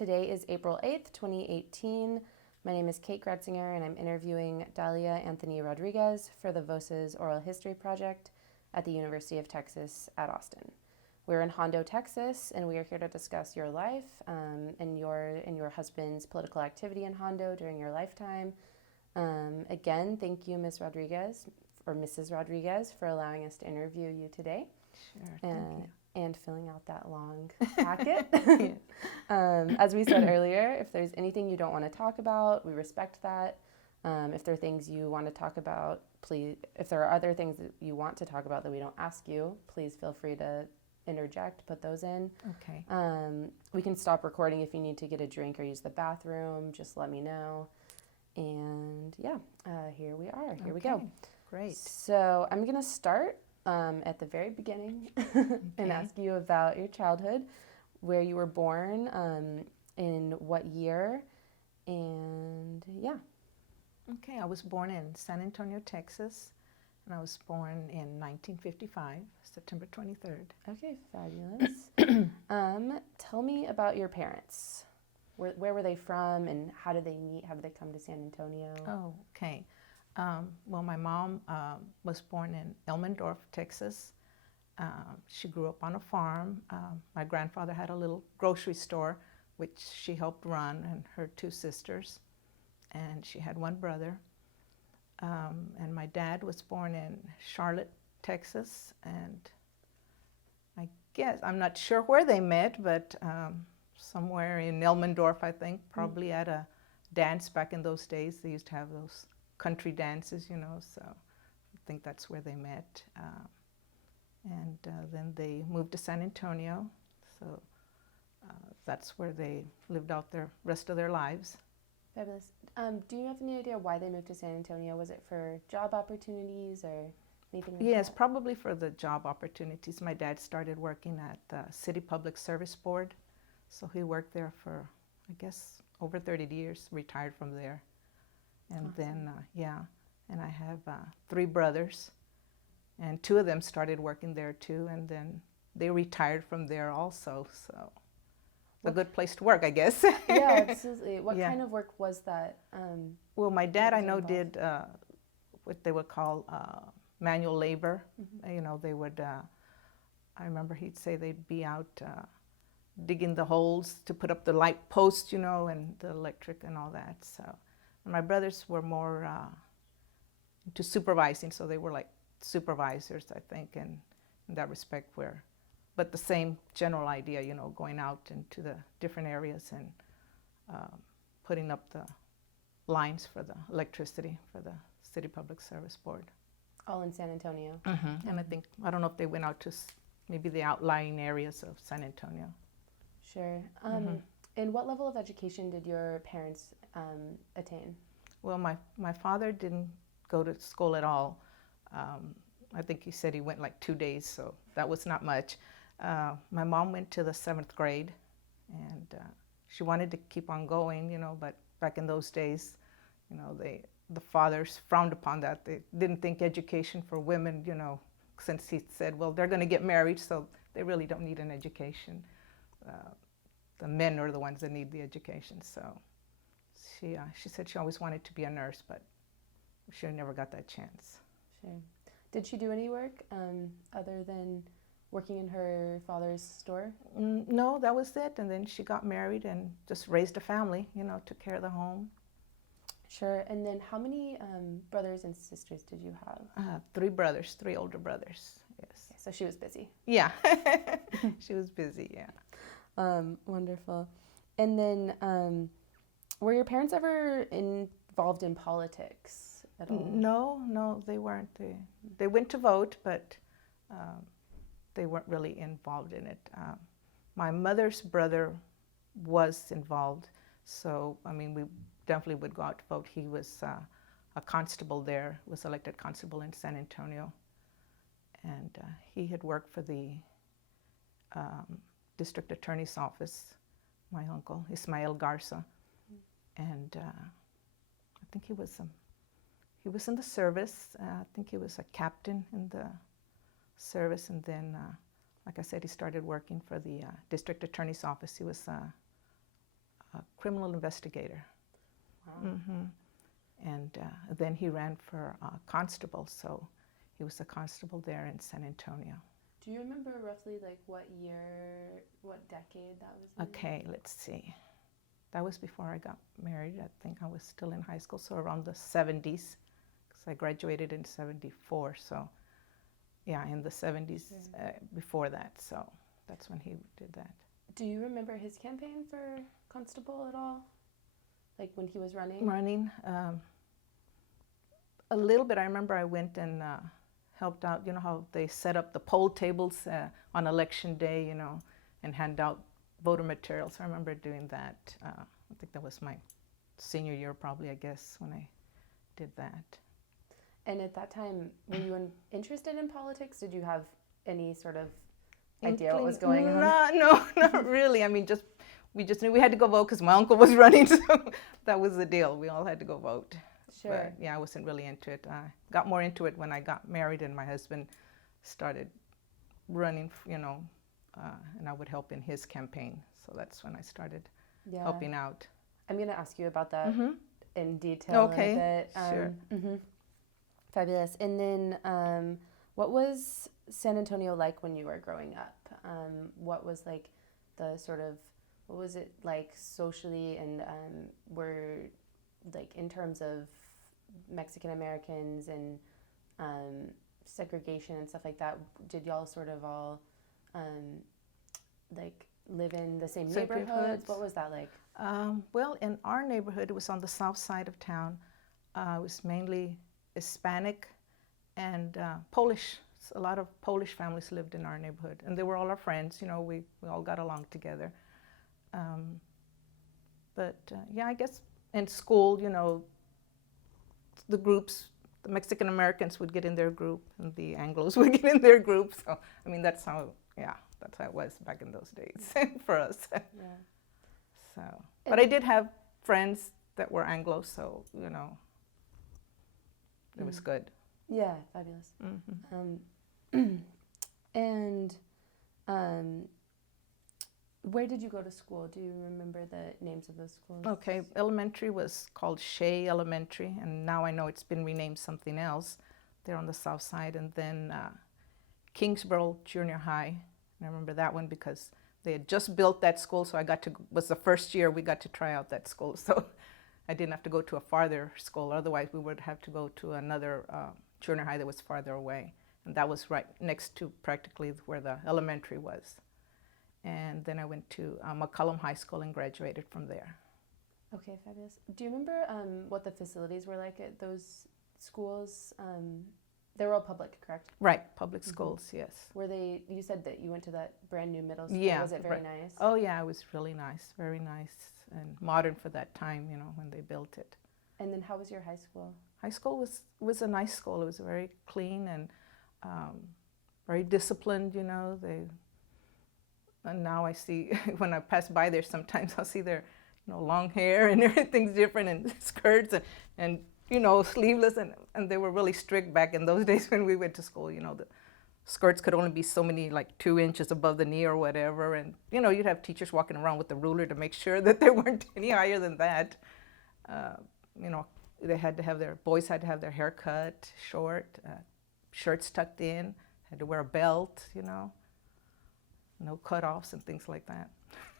Today is April 8th, 2018. My name is Kate Gretzinger, and I'm interviewing Dalia Anthony Rodriguez for the Voces Oral History Project at the University of Texas at Austin. We're in Hondo, Texas, and we are here to discuss your life and your husband's political activity in Hondo during your lifetime. Again, thank you, Ms. Rodriguez, or Mrs. Rodriguez, for allowing us to interview you today. Sure, thank you. And filling out that long packet. As we said earlier, if there's anything you don't want to talk about, we respect that. If there are things you want to talk about, please, if there are other things that you want to talk about that we don't ask you, please feel free to interject, put those in. Okay. We can stop recording if you need to get a drink or use the bathroom, just let me know. And yeah, here we are, here we go. Great. So I'm gonna start at the very beginning and ask you about your childhood, where you were born, in what year, and yeah. Okay, I was born in San Antonio, Texas, and I was born in 1955, September 23rd. Okay, fabulous. Tell me about your parents. Where were they from, and how did they meet? How did they come to San Antonio? Oh, okay. Well, my mom was born in Elmendorf, Texas. She grew up on a farm. My grandfather had a little grocery store, which she helped run, and her two sisters. And she had one brother. And my dad was born in Charlotte, Texas. And I guess, I'm not sure where they met, but somewhere in Elmendorf, I think, probably at a dance back in those days. They used to have those country dances, you know, so I think that's where they met. And then they moved to San Antonio, so that's where they lived out their rest of their lives. Fabulous. Do you have any idea why they moved to San Antonio? Was it for job opportunities or anything like that? Yes, probably for the job opportunities. My dad started working at the City Public Service Board, so he worked there for, I guess, over 30 years, retired from there. And awesome. Then, and I have 3 brothers, and 2 of them started working there too, and then they retired from there also, so a good place to work, I guess. Yeah, absolutely. What kind of work was that? Well, my dad, I know, did what they would call manual labor. Mm-hmm. You know, they would, I remember he'd say they'd be out digging the holes to put up the light posts, you know, and the electric and all that, so. And my brothers were more into supervising, so they were like supervisors, I think, and in that respect but the same general idea, you know, going out into the different areas and putting up the lines for the electricity for the City Public Service Board. All in San Antonio? Mm-hmm. And I don't know if they went out to maybe the outlying areas of San Antonio. Sure. And what level of education did your parents attain? Well, my father didn't go to school at all. I think he said he went like 2 days, so that was not much. My mom went to the 7th grade, and she wanted to keep on going, you know, but back in those days, you know, the fathers frowned upon that. They didn't think education for women, you know, since he said, well, they're going to get married, so they really don't need an education. The men are the ones that need the education, so she said she always wanted to be a nurse, but she never got that chance. Sure. Did she do any work other than working in her father's store? No, that was it. And then she got married and just raised a family, you know, took care of the home. Sure. And then how many brothers and sisters did you have? 3 brothers, 3 older brothers, yes. Okay, so she was busy. Yeah, she was busy, yeah. Wonderful. And then were your parents ever involved in politics at all? No, they weren't. They went to vote, but they weren't really involved in it. My mother's brother was involved, so, I mean, we definitely would go out to vote. He was a constable there, was elected constable in San Antonio, and he had worked for the district attorney's office, my uncle, Ismael Garza, and I think he was in the service. I think he was a captain in the service, and then, like I said, he started working for the district attorney's office. He was a criminal investigator. Wow. And then he ran for constable, so he was a constable there in San Antonio. Do you remember roughly like what year, what decade that was in? Okay, let's see. That was before I got married. I think I was still in high school, so around the 70s, because I graduated in 74, so yeah, in the 70s before that, so that's when he did that. Do you remember his campaign for constable at all? Like when he was running? Running, a little bit. I remember I went and helped out, you know how they set up the poll tables on election day, you know, and hand out voter materials. I remember doing that. I think that was my senior year probably, I guess, when I did that. And at that time, were you interested in politics? Did you have any sort of idea what was going on? No, not really. I mean, we just knew we had to go vote because my uncle was running, so that was the deal. We all had to go vote. Sure. But yeah, I wasn't really into it. I got more into it when I got married and my husband started running, you know, and I would help in his campaign. So that's when I started helping out. I'm going to ask you about that in detail in a bit. Sure. Fabulous. And then what was San Antonio like when you were growing up? What was like the sort of, what was it like socially, and were like in terms of Mexican Americans and segregation and stuff like that, did y'all sort of all like live in the same neighborhoods? What was that like? Well, in our neighborhood, it was on the south side of town. It was mainly Hispanic and Polish. A lot of Polish families lived in our neighborhood, and they were all our friends. You know, we all got along together. But yeah, I guess in school, you know, the groups, the Mexican Americans would get in their group, and the Anglos would get in their group. So, I mean, that's how it was back in those days for us. Yeah. So, but I did have friends that were Anglo, so, you know, it was good. Yeah, fabulous. And where did you go to school? Do you remember the names of those schools? Okay, elementary was called Shea Elementary, and now I know it's been renamed something else. They're on the south side. And then Kingsborough Junior High. And I remember that one because they had just built that school, so was the first year we got to try out that school. So I didn't have to go to a farther school. Otherwise, we would have to go to another junior high that was farther away. And that was right next to practically where the elementary was. And then I went to McCollum High School and graduated from there. Okay, fabulous. Do you remember what the facilities were like at those schools? They were all public, correct? Right, public schools, yes. Were they, you said that you went to that brand new middle school. Yeah. Was it very nice? Oh yeah, it was really nice, very nice and modern for that time, you know, when they built it. And then how was your high school? High school was a nice school. It was very clean and very disciplined, you know. And now I see, when I pass by there sometimes, I'll see their, you know, long hair and everything's different, and skirts and you know, sleeveless, and they were really strict back in those days when we went to school. You know, the skirts could only be so many, like 2 inches above the knee or whatever, and you know, you'd have teachers walking around with the ruler to make sure that they weren't any higher than that. You know, boys had to have their hair cut short, shirts tucked in, had to wear a belt, you know, no cutoffs and things like that.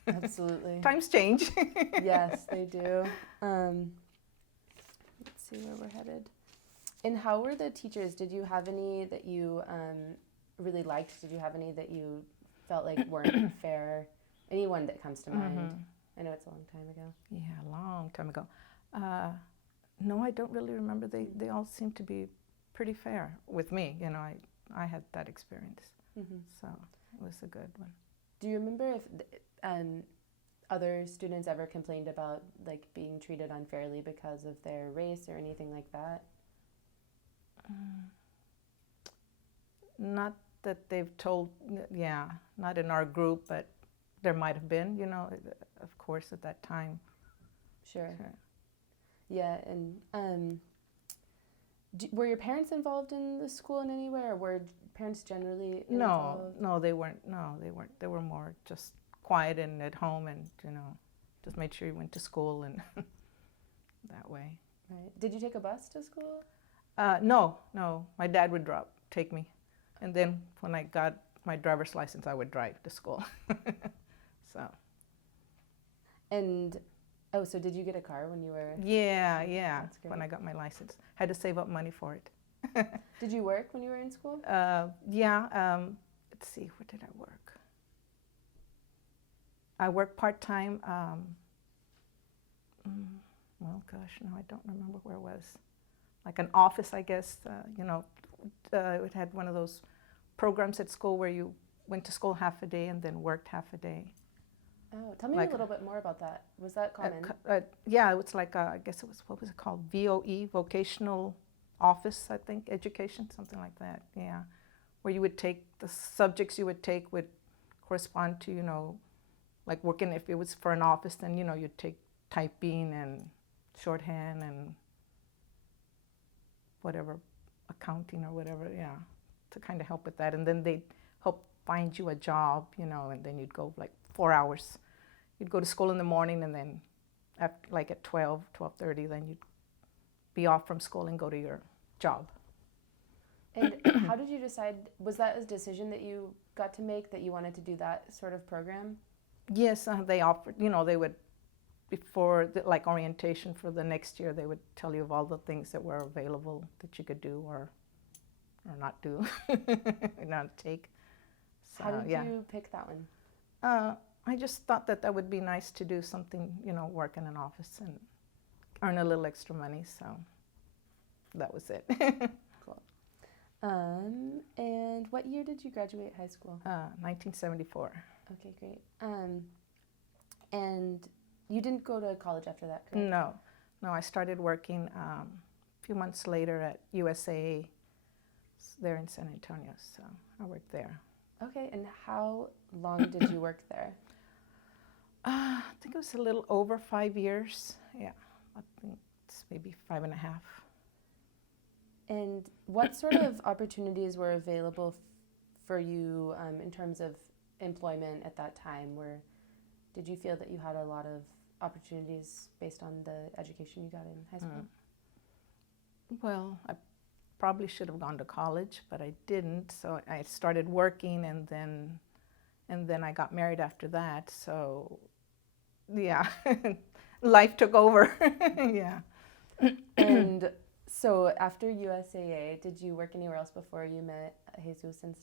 Absolutely. Times change. Yes, they do. Let's see where we're headed. And how were the teachers? Did you have any that you really liked? Did you have any that you felt like weren't fair? Anyone that comes to mind? I know it's a long time ago. Yeah, a long time ago. No, I don't really remember. They all seemed to be pretty fair with me. You know, I had that experience. So it was a good one. Do you remember if other students ever complained about like being treated unfairly because of their race or anything like that? Not that they've told, yeah, not in our group, but there might have been, you know, of course, at that time. Sure. Yeah, and were your parents involved in the school in any way, or were parents generally involved? No, they weren't. No, they weren't. They were more just quiet and at home, and you know, just made sure you went to school and that way. Right. Did you take a bus to school? No, my dad would take me. And then when I got my driver's license, I would drive to school. So. And, oh, so did you get a car when you were? Yeah, That's great. when I got my license. Had to save up money for it. Did you work when you were in school? Yeah, let's see, where did I work? I worked part-time, well, gosh, no, I don't remember where it was. Like an office, I guess, it had one of those programs at school where you went to school half a day and then worked half a day. Oh, tell me Like a little bit more about that. Was that common? Yeah, it was like, I guess it was, what was it called? VOE, Vocational Office, I think, Education, something like that, yeah. Where you would take, the subjects you would take would correspond to, like working, if it was for an office, then, you'd take typing and shorthand and whatever, accounting or whatever, yeah, to kind of help with that. And then they'd help find you a job, and then you'd go like 4 hours. You'd go to school in the morning and then like at 12:30, then you'd be off from school and go to your job. And how did you decide, was that a decision that you got to make, that you wanted to do that sort of program? Yes, they offered, they would, before like orientation for the next year, they would tell you of all the things that were available that you could do or not do, not take. So, How did you pick that one? I just thought that would be nice to do something, work in an office and earn a little extra money, so that was it. Cool. And what year did you graduate high school? 1974. Okay, great. And you didn't go to college after that, correct? No, I started working a few months later at USAA there in San Antonio, so I worked there. Okay, and how long did you work there? I think it was a little over 5 years. Yeah, I think it's maybe 5.5. And what sort of opportunities were available for you in terms of employment at that time? Did you feel that you had a lot of opportunities based on the education you got in high school? Well, I probably should have gone to college, but I didn't. So I started working, and then I got married after that. So, yeah, life took over. Yeah. And so after USAA, did you work anywhere else before you met Jesus and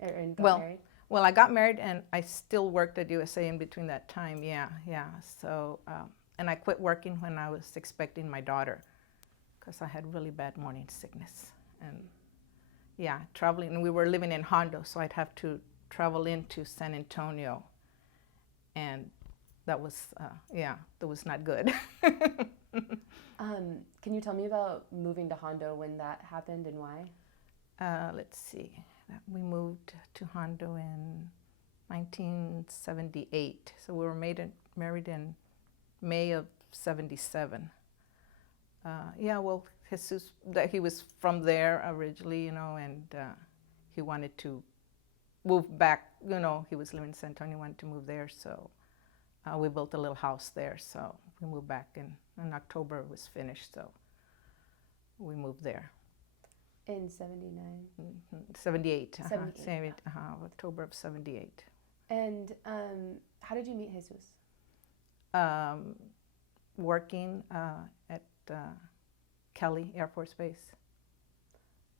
and got married? Well, I got married and I still worked at USA in between that time. Yeah. So, and I quit working when I was expecting my daughter because I had really bad morning sickness. And yeah, traveling, and we were living in Hondo, so I'd have to travel into San Antonio. And that was, that was not good. Can you tell me about moving to Hondo, when that happened and why? Let's see. We moved to Hondo in 1978. So we were married in May of 77. Well, Jesus, he was from there originally, and he wanted to move back. He was living in San Antonio, wanted to move there. So we built a little house there. So we moved back in October. It was finished. So we moved there. In 79? 78. 78. October of 78. And how did you meet Jesus? Working at Kelly Air Force Base.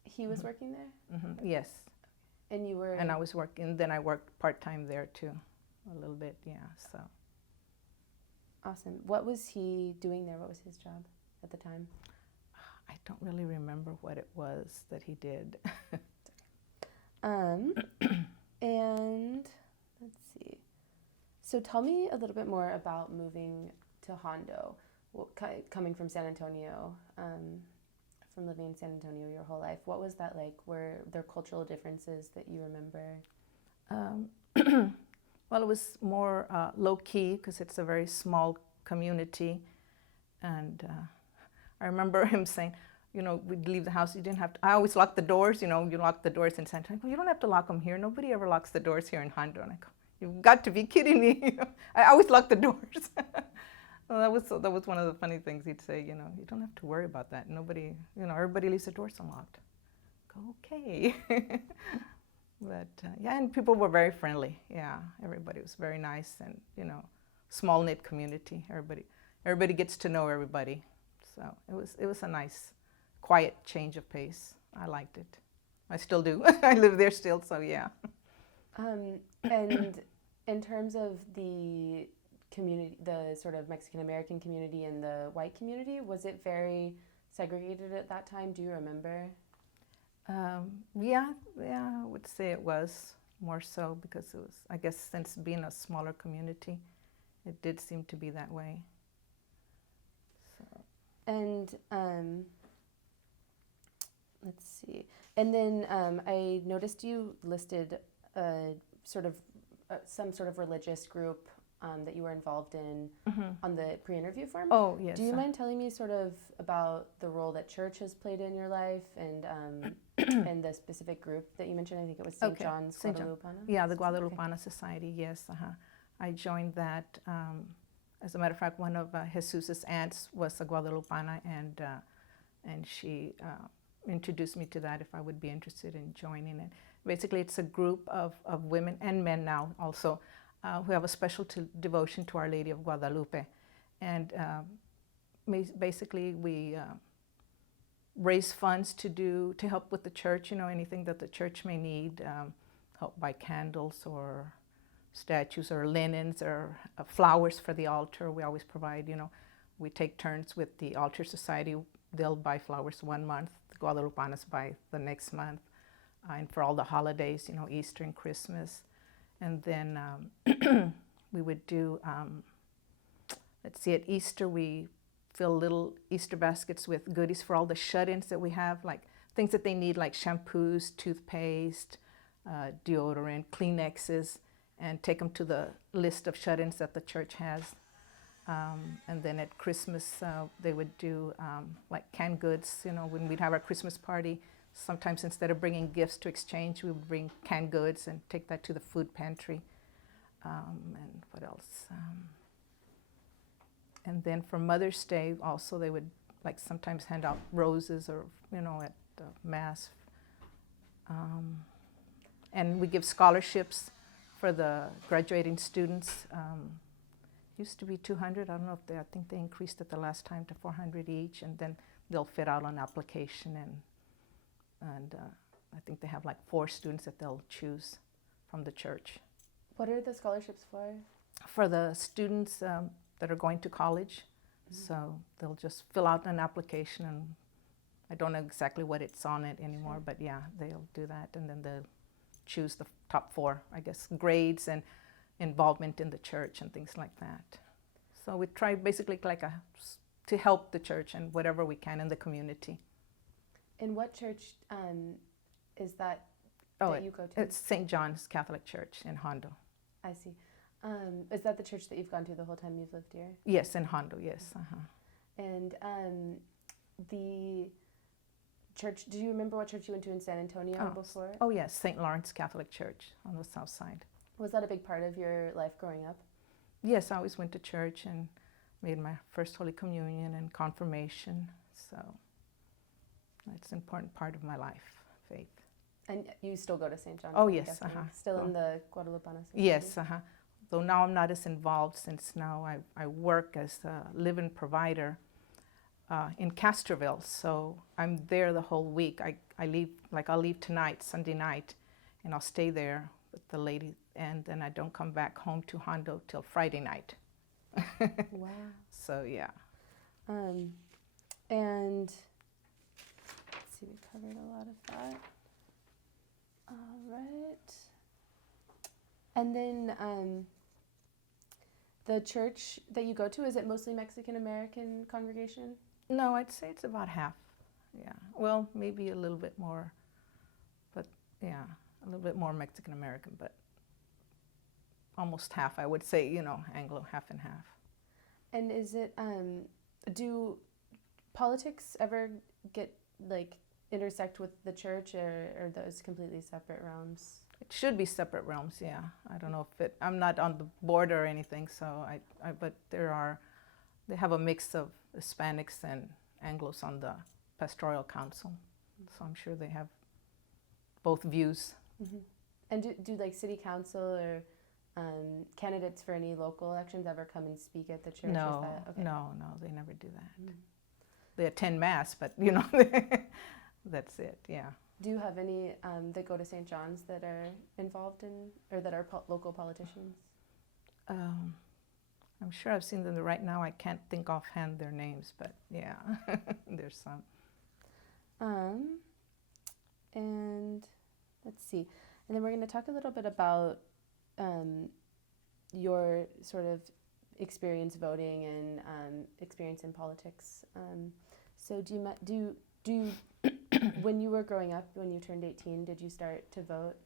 He was working there? Yes. And you were? And I was working, then I worked part-time there too, a little bit, yeah, so. Awesome. What was he doing there? What was his job at the time? I don't really remember what it was that he did. And let's see. So tell me a little bit more about moving to Hondo, coming from San Antonio, from living in San Antonio your whole life. What was that like? Were there cultural differences that you remember? Well, it was more low-key because it's a very small community. And I remember him saying, we'd leave the house, you didn't have to, I always lock the doors, you lock the doors in San Antonio. You don't have to lock them here. Nobody ever locks the doors here in Hondo. And I go, You've got to be kidding me. I always lock the doors. Well, that was one of the funny things he'd say, you don't have to worry about that. Nobody, everybody leaves the doors unlocked. Go, okay. But yeah, and people were very friendly. Yeah, everybody was very nice, and small knit community. Everybody gets to know everybody. So it was a nice, quiet change of pace. I liked it. I still do. I live there still, so yeah. And in terms of the community, the sort of Mexican American community and the white community, was it very segregated at that time? Do you remember? Yeah, I would say it was more so because it was, I guess, since being a smaller community, it did seem to be that way. So. And let's see. And then I noticed you listed some sort of religious group that you were involved in on the pre-interview form. Oh, yes. Do you mind telling me sort of about the role that church has played in your life and and the specific group that you mentioned? I think it was St. John's Guadalupana? Yeah, the Guadalupana Society, yes. I joined that. As a matter of fact, one of Jesus's aunts was a Guadalupana, and she introduced me to that if I would be interested in joining it. Basically, it's a group of women and men now also who have a special devotion to Our Lady of Guadalupe. And basically, we raise funds to help with the church, anything that the church may need, help buy candles or statues or linens or flowers for the altar. We always provide, we take turns with the Altar Society. They'll buy flowers one month, the Guadalupanas buy the next month. And for all the holidays, Easter and Christmas. And then we would do, let's see, at Easter we fill little Easter baskets with goodies for all the shut-ins that we have, like things that they need, like shampoos, toothpaste, deodorant, Kleenexes, and take them to the list of shut-ins that the church has. And then at Christmas, they would do like canned goods, when we'd have our Christmas party. Sometimes instead of bringing gifts to exchange, we would bring canned goods and take that to the food pantry. And what else? And then for Mother's Day, also they would sometimes hand out roses or, at Mass. And we give scholarships for the graduating students. Used to be 200. I don't know if I think they increased it the last time to 400 each, and then they'll fit out an application and I think they have 4 students that they'll choose from the church. What are the scholarships for? For the students that are going to college. Mm-hmm. So they'll just fill out an application, and I don't know exactly what it's on it anymore, sure. But yeah, they'll do that, and then they'll choose the top 4, I guess, grades and involvement in the church and things like that. So we try basically to help the church and whatever we can in the community. And what church is that you go to? It's St. John's Catholic Church in Hondo. I see. Is that the church that you've gone to the whole time you've lived here? Yes, in Hondo, yes. And the church, do you remember what church you went to in San Antonio before? Oh, yes, St. Lawrence Catholic Church on the south side. Was that a big part of your life growing up? Yes, I always went to church and made my first Holy Communion and confirmation, so it's an important part of my life, faith. And you still go to St. John's? Oh, yes. Still in the Guadalupana? Yes, though now I'm not as involved, since now I work as a live-in provider in Castroville, so I'm there the whole week. I leave, I'll leave tonight, Sunday night, and I'll stay there with the lady, and then I don't come back home to Hondo till Friday night. Wow. So, yeah. And let's see, we covered a lot of that. All right. And then the church that you go to, is it mostly Mexican American congregation? No, I'd say it's about half. Yeah. Well, maybe a little bit more, but yeah, a little bit more Mexican American, but almost half, I would say, Anglo, half and half. And is it, do politics ever get intersect with the church, or are those completely separate realms? It should be separate realms, yeah. I don't know if I'm not on the board or anything, so but they have a mix of Hispanics and Anglos on the pastoral council. So I'm sure they have both views. Mm-hmm. And do like city council or candidates for any local elections ever come and speak at the church? No, okay. no, they never do that. Mm-hmm. They attend mass, but that's it, yeah. Do you have any that go to St. John's that are involved in, or that are local politicians? I'm sure I've seen them. Right now I can't think offhand their names, but yeah, there's some. And let's see. And then we're going to talk a little bit about your sort of experience voting and experience in politics. So do when you were growing up, when you turned 18, did you start to vote?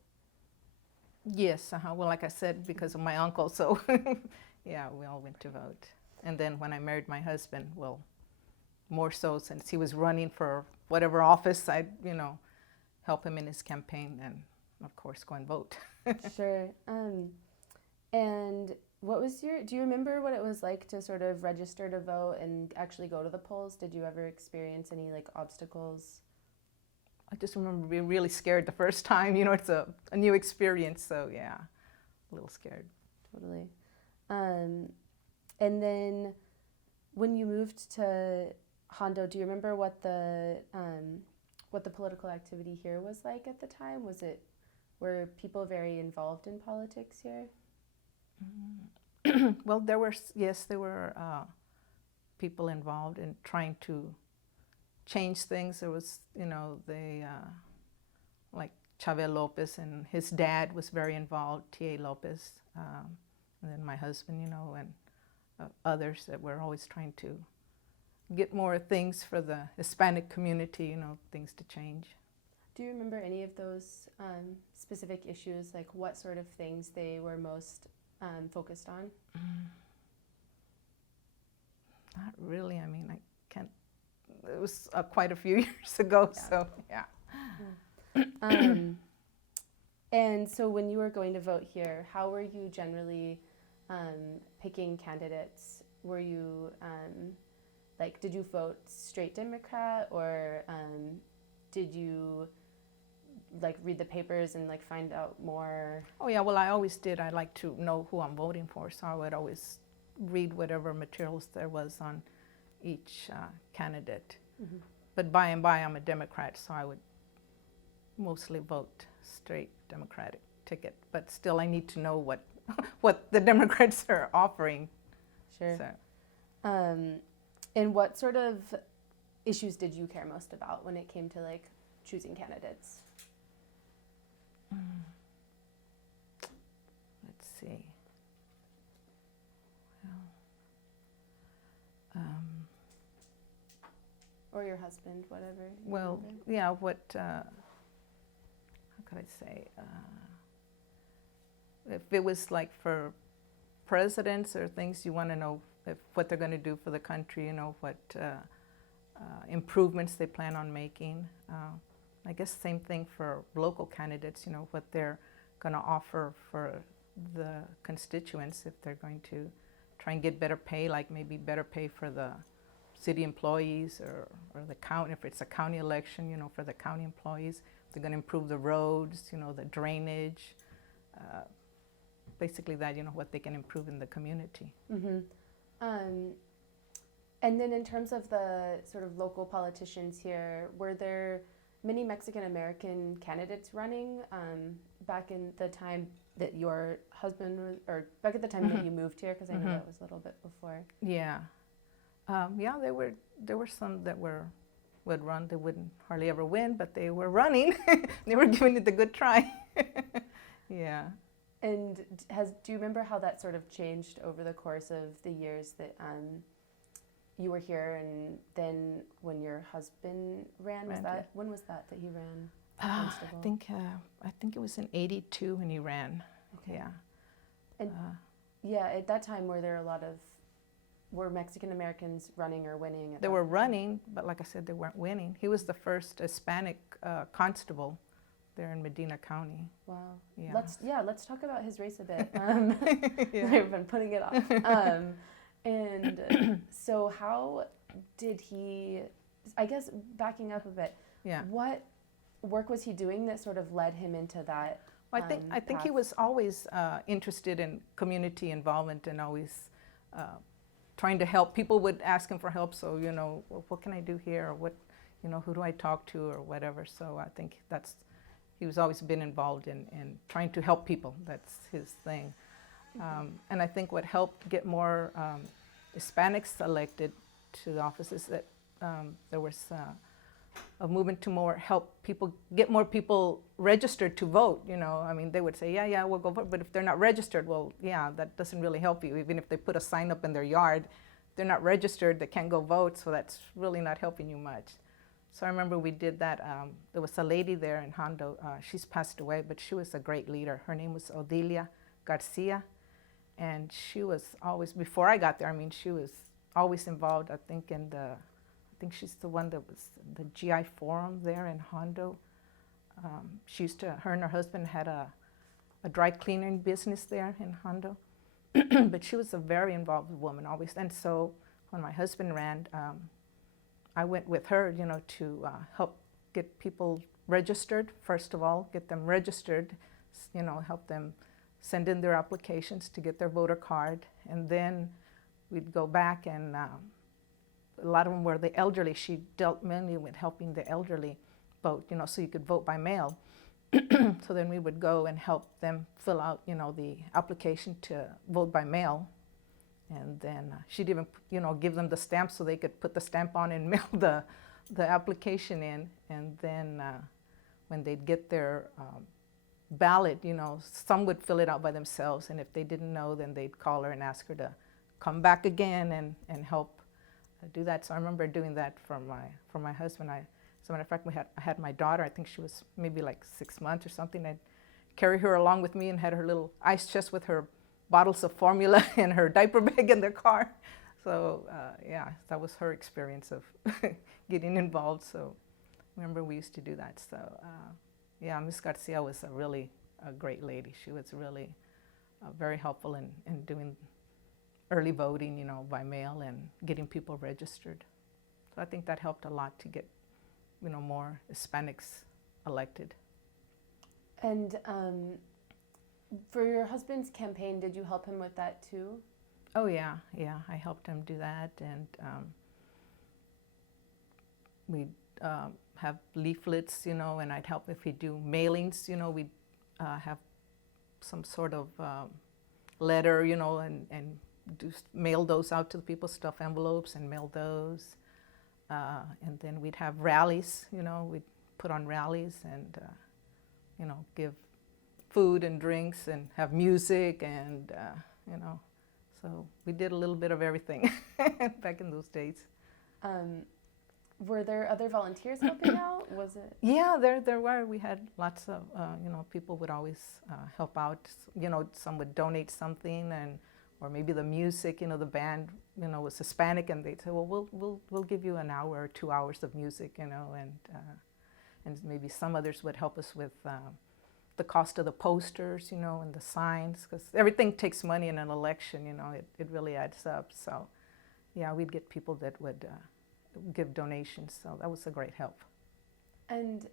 Yes, well, like I said, because of my uncle, so yeah, we all went to vote. And then when I married my husband, well, more so since he was running for whatever office, I'd, help him in his campaign and, of course, go and vote. Sure. And what was do you remember what it was like to sort of register to vote and actually go to the polls? Did you ever experience any like obstacles? I just remember being really scared the first time. It's a new experience, so yeah, a little scared. Totally. And then when you moved to Hondo, do you remember what the political activity here was like at the time? Were people very involved in politics here? Well, there were people involved in trying to change things. There was, like Chavez Lopez, and his dad was very involved, T.A. Lopez, and then my husband, and others that were always trying to get more things for the Hispanic community, things to change. Do you remember any of those specific issues, like what sort of things they were most focused on? Not really. I mean, I can't. It was quite a few years ago, yeah. So yeah. And so when you were going to vote here, how were you generally picking candidates? Were you did you vote straight Democrat, or did you read the papers and find out more? Oh yeah, well I always did. I like to know who I'm voting for, so I would always read whatever materials there was on each candidate. Mm-hmm. But by and by I'm a Democrat, so I would mostly vote straight Democratic ticket. But still I need to know what the Democrats are offering. Sure. So. And what sort of issues did you care most about when it came to choosing candidates? Let's see. Or your husband, whatever. Well, yeah, how could I say? If it was for presidents or things, you want to know what they're going to do for the country, what improvements they plan on making. I guess same thing for local candidates, what they're going to offer for the constituents, if they're going to try and get better pay, maybe better pay for the city employees or the county, if it's a county election, for the county employees. They're going to improve the roads, the drainage, basically that, what they can improve in the community. Mm-hmm. And then in terms of the sort of local politicians here, were there many Mexican-American candidates running back in the time that your husband was, or back at the time that you moved here? Because I know that was a little bit before. Yeah. Yeah, there were some that would run. They wouldn't hardly ever win, but they were running. They were giving it a good try. Yeah. And do you remember how that sort of changed over the course of the years that you were here, and then when your husband ran? When was that he ran? I think it was in '82 when he ran. Okay. Yeah. And yeah, at that time, were there a lot of were Mexican Americans running or winning? They were running, but like I said, they weren't winning. He was the first Hispanic constable there in Medina County. Wow. Yeah. Let's talk about his race a bit. Yeah. I've been putting it off. And so how did he, I guess backing up a bit, Yeah. what work was he doing that sort of led him into that? Well, I think he path? was always interested in community involvement and always trying to help. People would ask him for help, so, you know, well, what can I do here, or what, you know, who do I talk to, or whatever. So I think he was always been involved in trying to help people. That's his thing. And I think what helped get more Hispanics elected to the office is that there was a movement to get more people registered to vote. You know, I mean, they would say, yeah, we'll go vote, but if they're not registered, well, yeah, that doesn't really help you. Even if they put a sign up in their yard, they're not registered, they can't go vote, so that's really not helping you much. So I remember we did that. There was a lady there in Hondo. She's passed away, but she was a great leader. Her name was Dalia Garcia, and she was always, before I got there, I mean, she was always involved, I think, I think she's the one that was the GI Forum there in Hondo. Her and her husband had a dry cleaning business there in Hondo. But she was a very involved woman always. And so when my husband ran, I went with her, you know, to help get people registered, first of all, get them registered, you know, help them send in their applications to get their voter card. And then we'd go back, and a lot of them were the elderly. She dealt mainly with helping the elderly vote, you know, so you could vote by mail. So then we would go and help them fill out, you know, the application to vote by mail. And then she'd even, you know, give them the stamp so they could put the stamp on and mail the application in. And then when they'd get their ballot, you know, some would fill it out by themselves. And if they didn't know, then they'd call her and ask her to come back again and help do that. So I remember doing that for my husband. As a matter of fact, I had my daughter, I think she was maybe like 6 months or something. I'd carry her along with me and had her little ice chest with her bottles of formula and her diaper bag in their car. So yeah, that was her experience of getting involved. So remember we used to do that. So yeah, Miss Garcia was a great lady. She was really very helpful in doing early voting, you know, by mail and getting people registered. So I think that helped a lot to get, you know, more Hispanics elected. And for your husband's campaign, did you help him with that too? Oh yeah, I helped him do that, and we'd have leaflets, you know, and I'd help if he'd do mailings, you know, we'd have some sort of letter, you know, and mail those out to the people, stuff envelopes and mail those. And then we'd have rallies, you know, we'd put on rallies and, you know, give food and drinks and have music and, you know, so we did a little bit of everything back in those days. Were there other volunteers helping out? Was it? Yeah, there were. We had lots of, you know, people would always help out. You know, some would donate something, or maybe the music, you know, the band, you know, was Hispanic, and they'd say, well, we'll give you an hour or 2 hours of music, you know, and maybe some others would help us with the cost of the posters, you know, and the signs, because everything takes money in an election, you know, it really adds up. So, yeah, we'd get people that would give donations, so that was a great help. And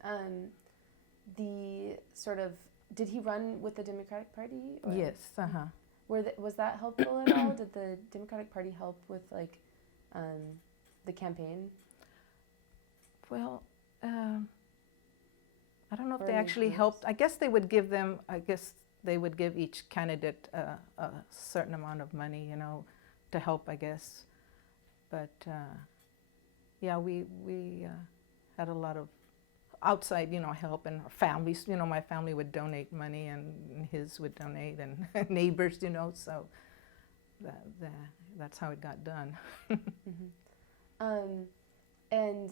the sort of, did he run with the Democratic Party? Or? Yes, Was that helpful at all? Did the Democratic Party help with, like, the campaign? Well, I don't know if they actually helped. I guess they would give each candidate a certain amount of money, you know, to help, I guess. But yeah, we had a lot of outside, you know, help, and our families, you know, my family would donate money and his would donate, and neighbors, you know, so that's how it got done. Mm-hmm. And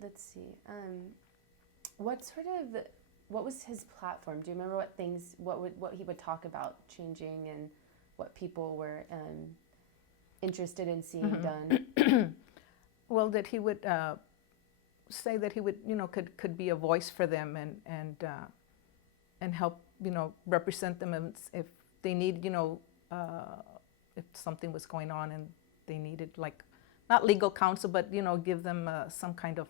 let's see, what was his platform? Do you remember what he would talk about changing, and what people were interested in seeing done? Well, that he would say that he would, could be a voice for them and help, represent them if they need, if something was going on and they needed, like, not legal counsel, but, give them some kind of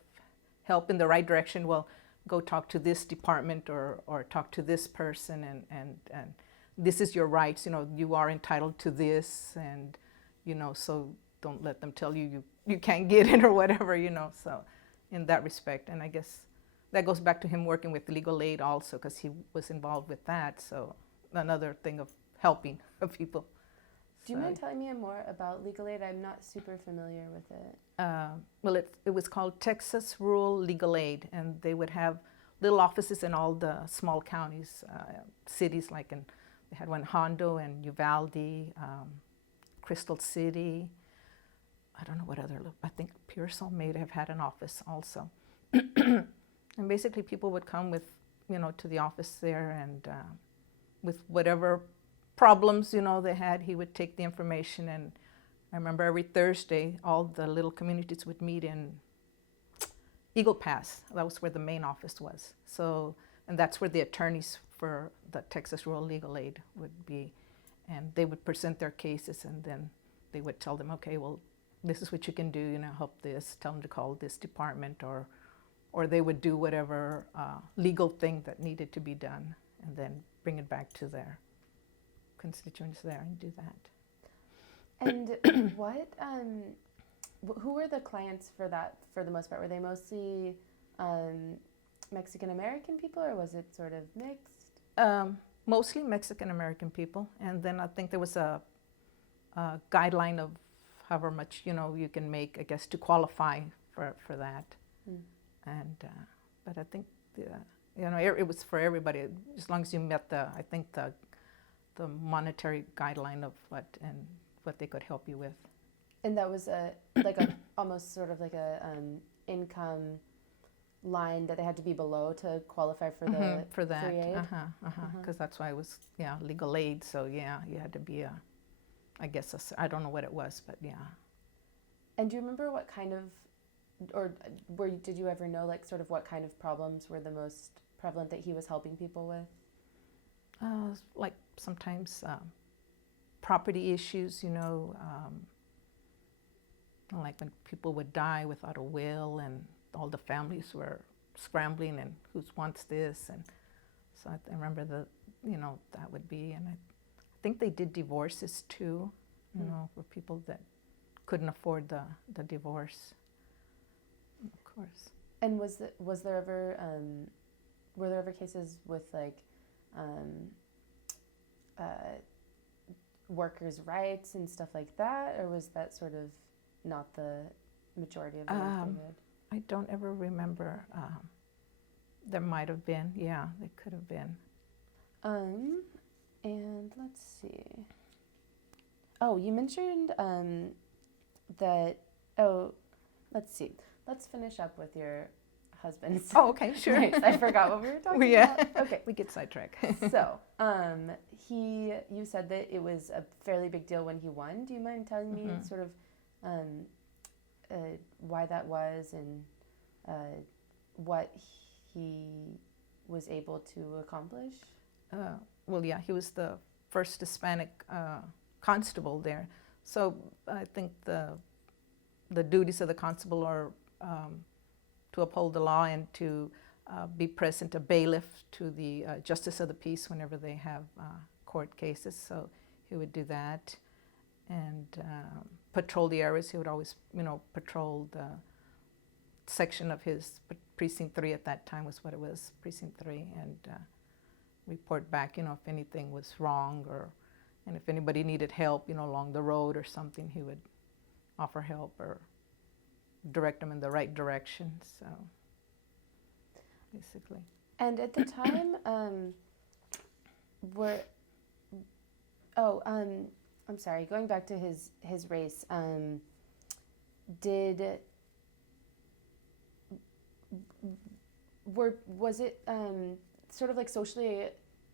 help in the right direction. Well, go talk to this department or talk to this person and this is your rights, you are entitled to this, and, so don't let them tell you you can't get it or whatever, so in that respect. And I guess that goes back to him working with legal aid also, because he was involved with that, so another thing of helping people. Do you mind telling me more about legal aid? I'm not super familiar with it. Well, it was called Texas Rural Legal Aid, and they would have little offices in all the small counties, cities, like they had one in Hondo and Uvalde, Crystal City. I don't know what other, I think Pearsall may have had an office also. And basically people would come with, to the office there, and with whatever problems, they had, he would take the information. And I remember every Thursday, all the little communities would meet in Eagle Pass. That was where the main office was. So, and that's where the attorneys for the Texas Rural Legal Aid would be. And they would present their cases, and then they would tell them, okay, well, this is what you can do, help this, tell them to call this department, or they would do whatever legal thing that needed to be done, and then bring it back to their constituents there and do that. And who were the clients for that, for the most part? Were they mostly Mexican American people, or was it sort of mixed? Mostly Mexican American people, and then I think there was a guideline of however much you can make, I guess, to qualify for that. And but I think it was for everybody, as long as you met the monetary guideline of what they could help you with. And that was almost sort of like a income line that they had to be below to qualify for the for that free aid. Because that's why it was legal aid. So you had to be I guess I don't know what it was, but yeah. And do you remember what kind of, or did you ever know, like, sort of what kind of problems were the most prevalent that he was helping people with? Like sometimes property issues, like when people would die without a will, and all the families were scrambling, and who wants this, and so I remember that would be, and I think they did divorces too, for people that couldn't afford the divorce, of course. And were there ever cases with, like, workers' rights and stuff like that, or was that sort of not the majority of the work they did? I don't ever remember. There might have been, they could have been. And let's see. Oh, you mentioned that. Oh, let's see. Let's finish up with your husband's. Oh, okay, sure. Right, I forgot what we were talking about. Okay, we get sidetracked. So, you said that it was a fairly big deal when he won. Do you mind telling me sort of why that was, and what he was able to accomplish? Well, he was the first Hispanic constable there. So I think the duties of the constable are to uphold the law and to be present, a bailiff to the justice of the peace whenever they have court cases. So he would do that, and patrol the areas. He would always, patrol the section of his precinct 3 at that time was what it was, precinct 3, and report back, if anything was wrong, and if anybody needed help, along the road or something, he would offer help or direct them in the right direction. So basically. And at the time, I'm sorry, going back to his race, was it sort of like socially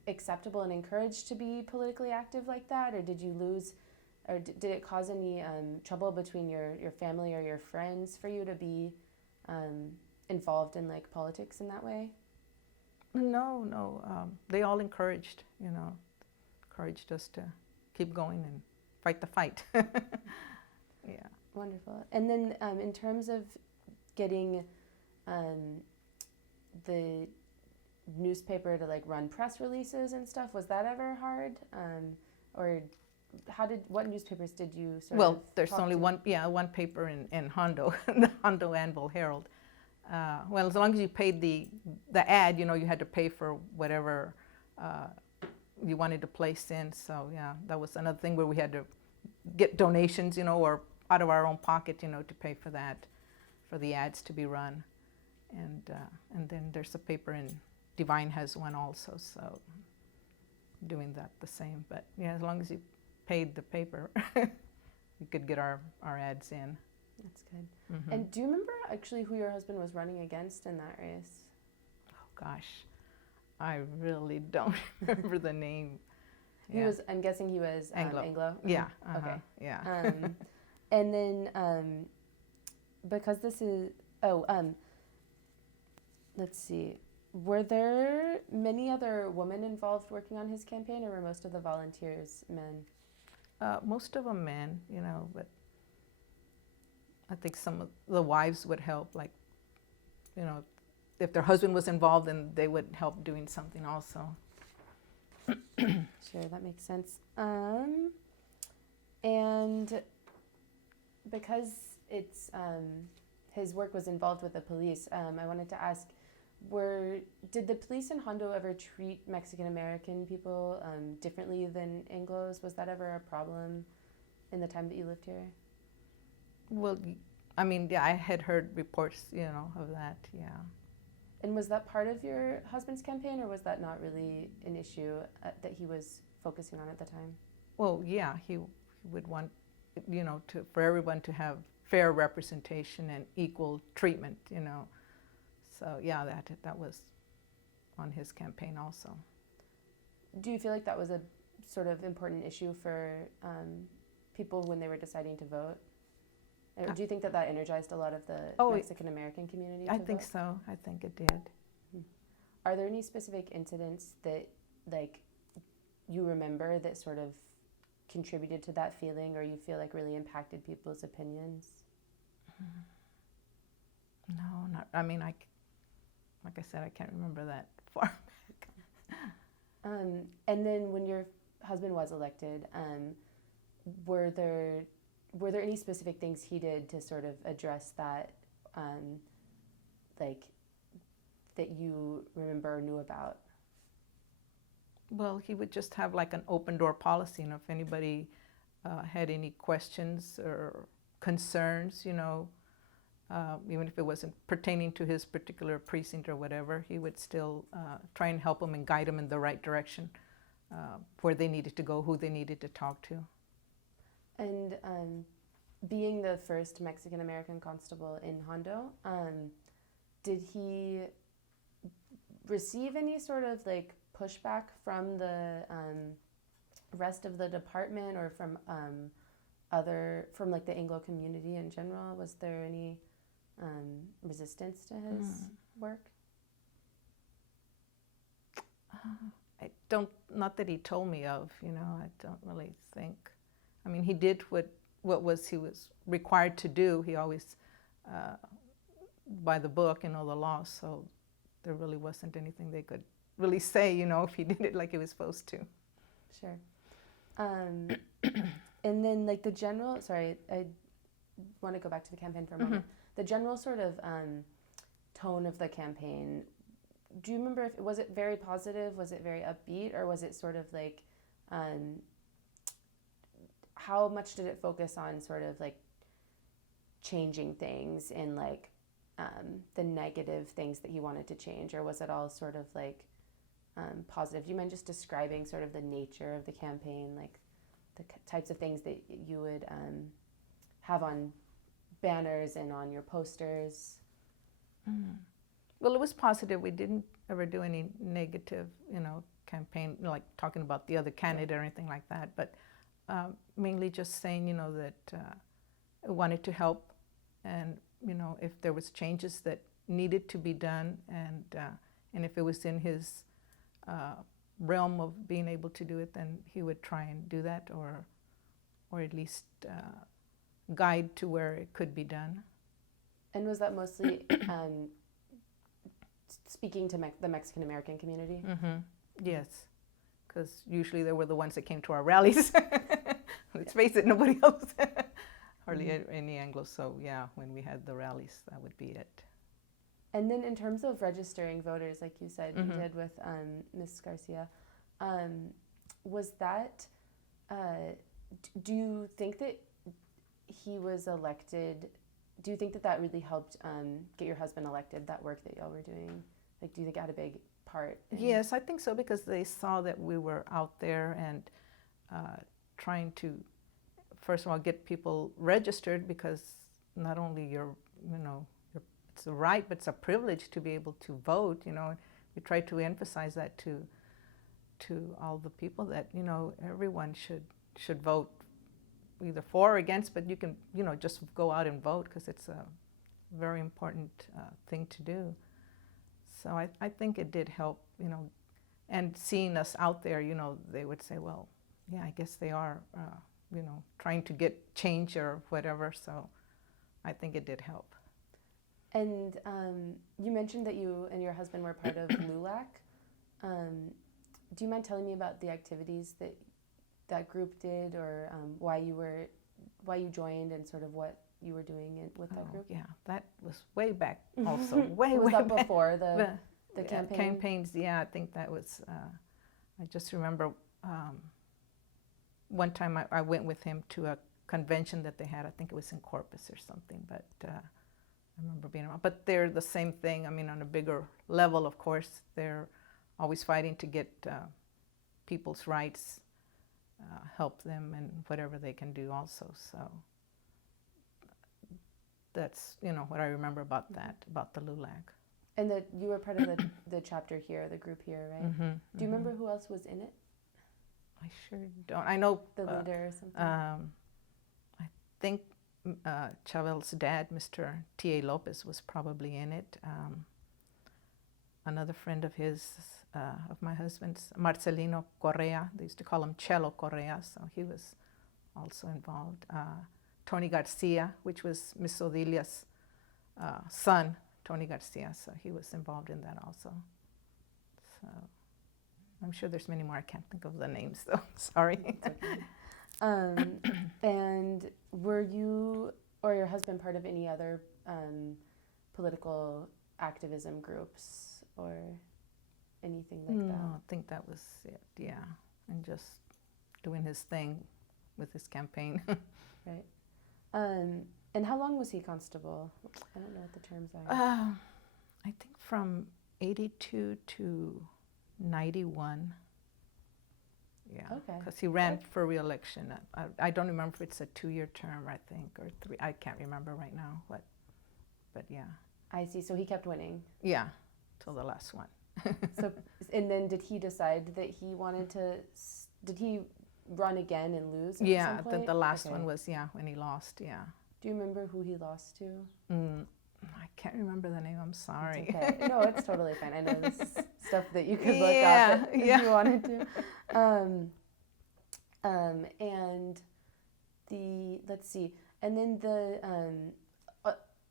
acceptable and encouraged to be politically active like that, or did you lose or did it cause any trouble between your family or your friends for you to be involved in like politics in that way? No, no. They all encouraged us to keep going and fight the fight. Yeah. Wonderful. And then in terms of getting the newspaper to like run press releases and stuff, was that ever hard? Or what newspapers did you sort of Well, there's talk only to? one paper in Hondo, the Hondo Anvil Herald. Well, as long as you paid the ad, you had to pay for whatever you wanted to place in. So yeah, that was another thing where we had to get donations, or out of our own pocket, to pay for that, for the ads to be run. And then there's a paper in Divine has one also, so doing that the same. But yeah, as long as you paid the paper, we could get our ads in. That's good. Mm-hmm. And do you remember actually who your husband was running against in that race? Oh gosh, I really don't remember the name. Yeah. I'm guessing he was Anglo. Yeah. Okay. Yeah. And then because this is let's see. Were there many other women involved working on his campaign, or were most of the volunteers men? Most of them men, but I think some of the wives would help, like, if their husband was involved, then they would help doing something also. Sure, that makes sense. And because it's his work was involved with the police, I wanted to ask, did the police in Hondo ever treat Mexican American people differently than Anglos? Was that ever a problem in the time that you lived here? Well, I mean, yeah, I had heard reports, of that, yeah. And was that part of your husband's campaign, or was that not really an issue that he was focusing on at the time? Well, yeah, he would want, for everyone to have fair representation and equal treatment, So yeah, that was on his campaign also. Do you feel like that was a sort of important issue for people when they were deciding to vote? Or do you think that energized a lot of the Mexican American community? I think so. I think it did. Are there any specific incidents that, like, you remember that sort of contributed to that feeling, or you feel like really impacted people's opinions? No, not. I mean, like I said, I can't remember that far back. And then when your husband was elected, were there any specific things he did to sort of address that, like, that you remember or knew about? Well, he would just have like an open door policy, if anybody had any questions or concerns, even if it wasn't pertaining to his particular precinct or whatever, he would still try and help them and guide them in the right direction, where they needed to go, who they needed to talk to. And being the first Mexican American constable in Hondo, did he receive any sort of like pushback from the rest of the department, or from like the Anglo community in general? Was there any resistance to his work? Not that he told me of, I don't really think. I mean, he did what he was required to do. He always, by the book, the law, so there really wasn't anything they could really say, if he did it like he was supposed to. Sure. And then, like, sorry, I want to go back to the campaign for a moment. The general sort of tone of the campaign, do you remember, was it very positive? Was it very upbeat? Or was it sort of like, how much did it focus on sort of like changing things and like the negative things that he wanted to change? Or was it all sort of like positive? Do you mind just describing sort of the nature of the campaign, like the types of things that you would have on banners and on your posters? Well, it was positive. We didn't ever do any negative, campaign, like talking about the other candidate or anything like that. But mainly just saying, that I wanted to help, and if there was changes that needed to be done, and if it was in his realm of being able to do it, then he would try and do that, or at least guide to where it could be done. And was that mostly speaking to the Mexican American community? Mm-hmm. Yes, because usually they were the ones that came to our rallies. Let's face it, nobody else. Hardly any Anglos. So yeah, when we had the rallies, that would be it. And then in terms of registering voters, like you said, you did with Ms. Garcia, was that, do you think that he was elected, do you think that that really helped get your husband elected, that work that y'all were doing? Like, do you think it had a big part? Yes, I think so, because they saw that we were out there and trying to, first of all, get people registered, because not only it's a right, but it's a privilege to be able to vote. We try to emphasize that to all the people, that everyone should vote, either for or against, but you can just go out and vote, because it's a very important thing to do. So I think it did help, and seeing us out there, they would say, well, yeah, I guess they are, trying to get change or whatever. So I think it did help. And you mentioned that you and your husband were part of LULAC. Do you mind telling me about the activities that that group did, or why you joined, and sort of what you were doing with that group? Yeah, that was way back also. Was that back before the campaign? Campaigns, yeah, I think that was, I just remember one time I went with him to a convention that they had. I think it was in Corpus or something, but I remember being around. But they're the same thing, on a bigger level, of course. They're always fighting to get people's rights, help them, and whatever they can do also. So that's, what I remember about that, about the LULAC. And that you were part of the chapter here, the group here, right? Mm-hmm, do you remember who else was in it? I sure don't. I know the leader or something. I think Chabel's dad, Mr. T.A. Lopez, was probably in it. Another friend of his, of my husband's, Marcelino Correa, they used to call him Chelo Correa, so he was also involved. Tony Garcia, which was Miss Odilia's son, Tony Garcia, so he was involved in that also. So I'm sure there's many more. I can't think of the names though. Sorry. Okay. And were you or your husband part of any other political activism groups or anything like that? No, I think that was it, yeah. And just doing his thing with his campaign. Right. And how long was he constable? I don't know what the terms are. I think from 82 to 91. Yeah. Okay. Because he ran for re-election. I don't remember if it's a 2-year term, I think, or 3. I can't remember right now. But yeah. I see. So he kept winning. Yeah, till the last one. So, and then did he decide that he wanted to? Did he run again and lose? At Yeah, some point? the last one was when he lost. Yeah. Do you remember who he lost to? I can't remember the name. I'm sorry. It's okay. No, it's totally fine. I know this is stuff that you could look up if you wanted to. And let's see. And then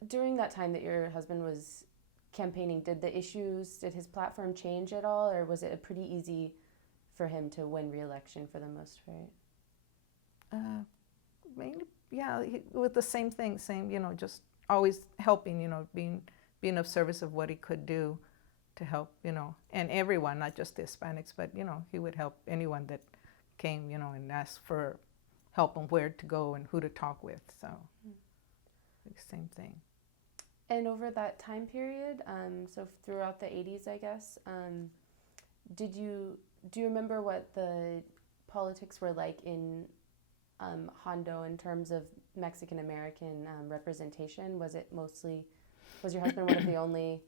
during that time that your husband was campaigning, did his platform change at all, or was it pretty easy for him to win re-election for the most part? Mainly, yeah, with the same thing, just always helping, being of service of what he could do to help, and everyone, not just the Hispanics, but, he would help anyone that came, and asked for help on where to go and who to talk with, so same thing. And over that time period, so throughout the 80s, I guess, do you remember what the politics were like in Hondo in terms of Mexican American representation? Was your husband one of the only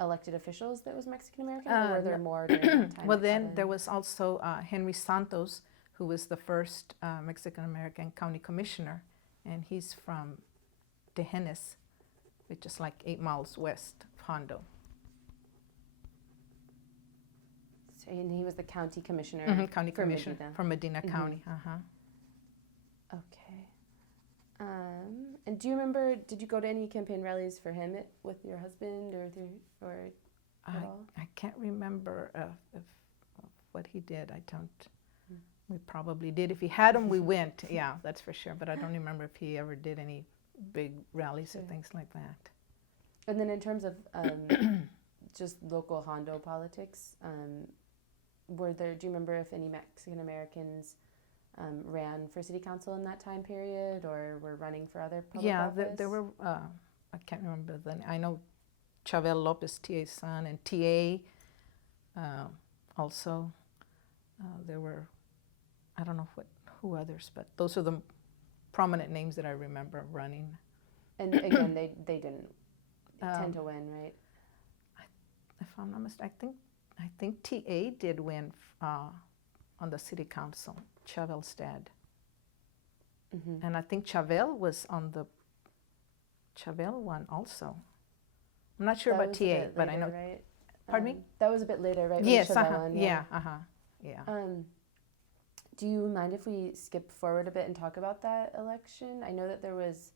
elected officials that was Mexican American, or were there more during that time? Well, then there was also Henry Santos, who was the first Mexican-American county commissioner, and he's from Tejenes, which is like 8 miles west of Hondo. So, and he was the county commissioner County for commissioner Medina. from Medina County. Okay. And do you remember, did you go to any campaign rallies for him with your husband or at all? I can't remember of what he did. I don't. We probably did. If he had them, we went. Yeah, that's for sure. But I don't remember if he ever did any big rallies or things like that. And then in terms of just local Hondo politics, do you remember if any Mexican Americans ran for city council in that time period or were running for other public office? Yeah, there were, I can't remember I know Chavez Lopez, T.A.'s son, and T.A. Also. There were, I don't know who others, but those are the prominent names that I remember running. And again, they didn't tend to win, right? If I'm not mistaken, I think T.A. did win on the city council, Chavel's dad. And I think Chavez was on the Chavez one also. I'm not sure about T.A., but I know. Right? Pardon me? That was a bit later, right? Yes, Yeah. Yeah. Do you mind if we skip forward a bit and talk about that election? I know that there was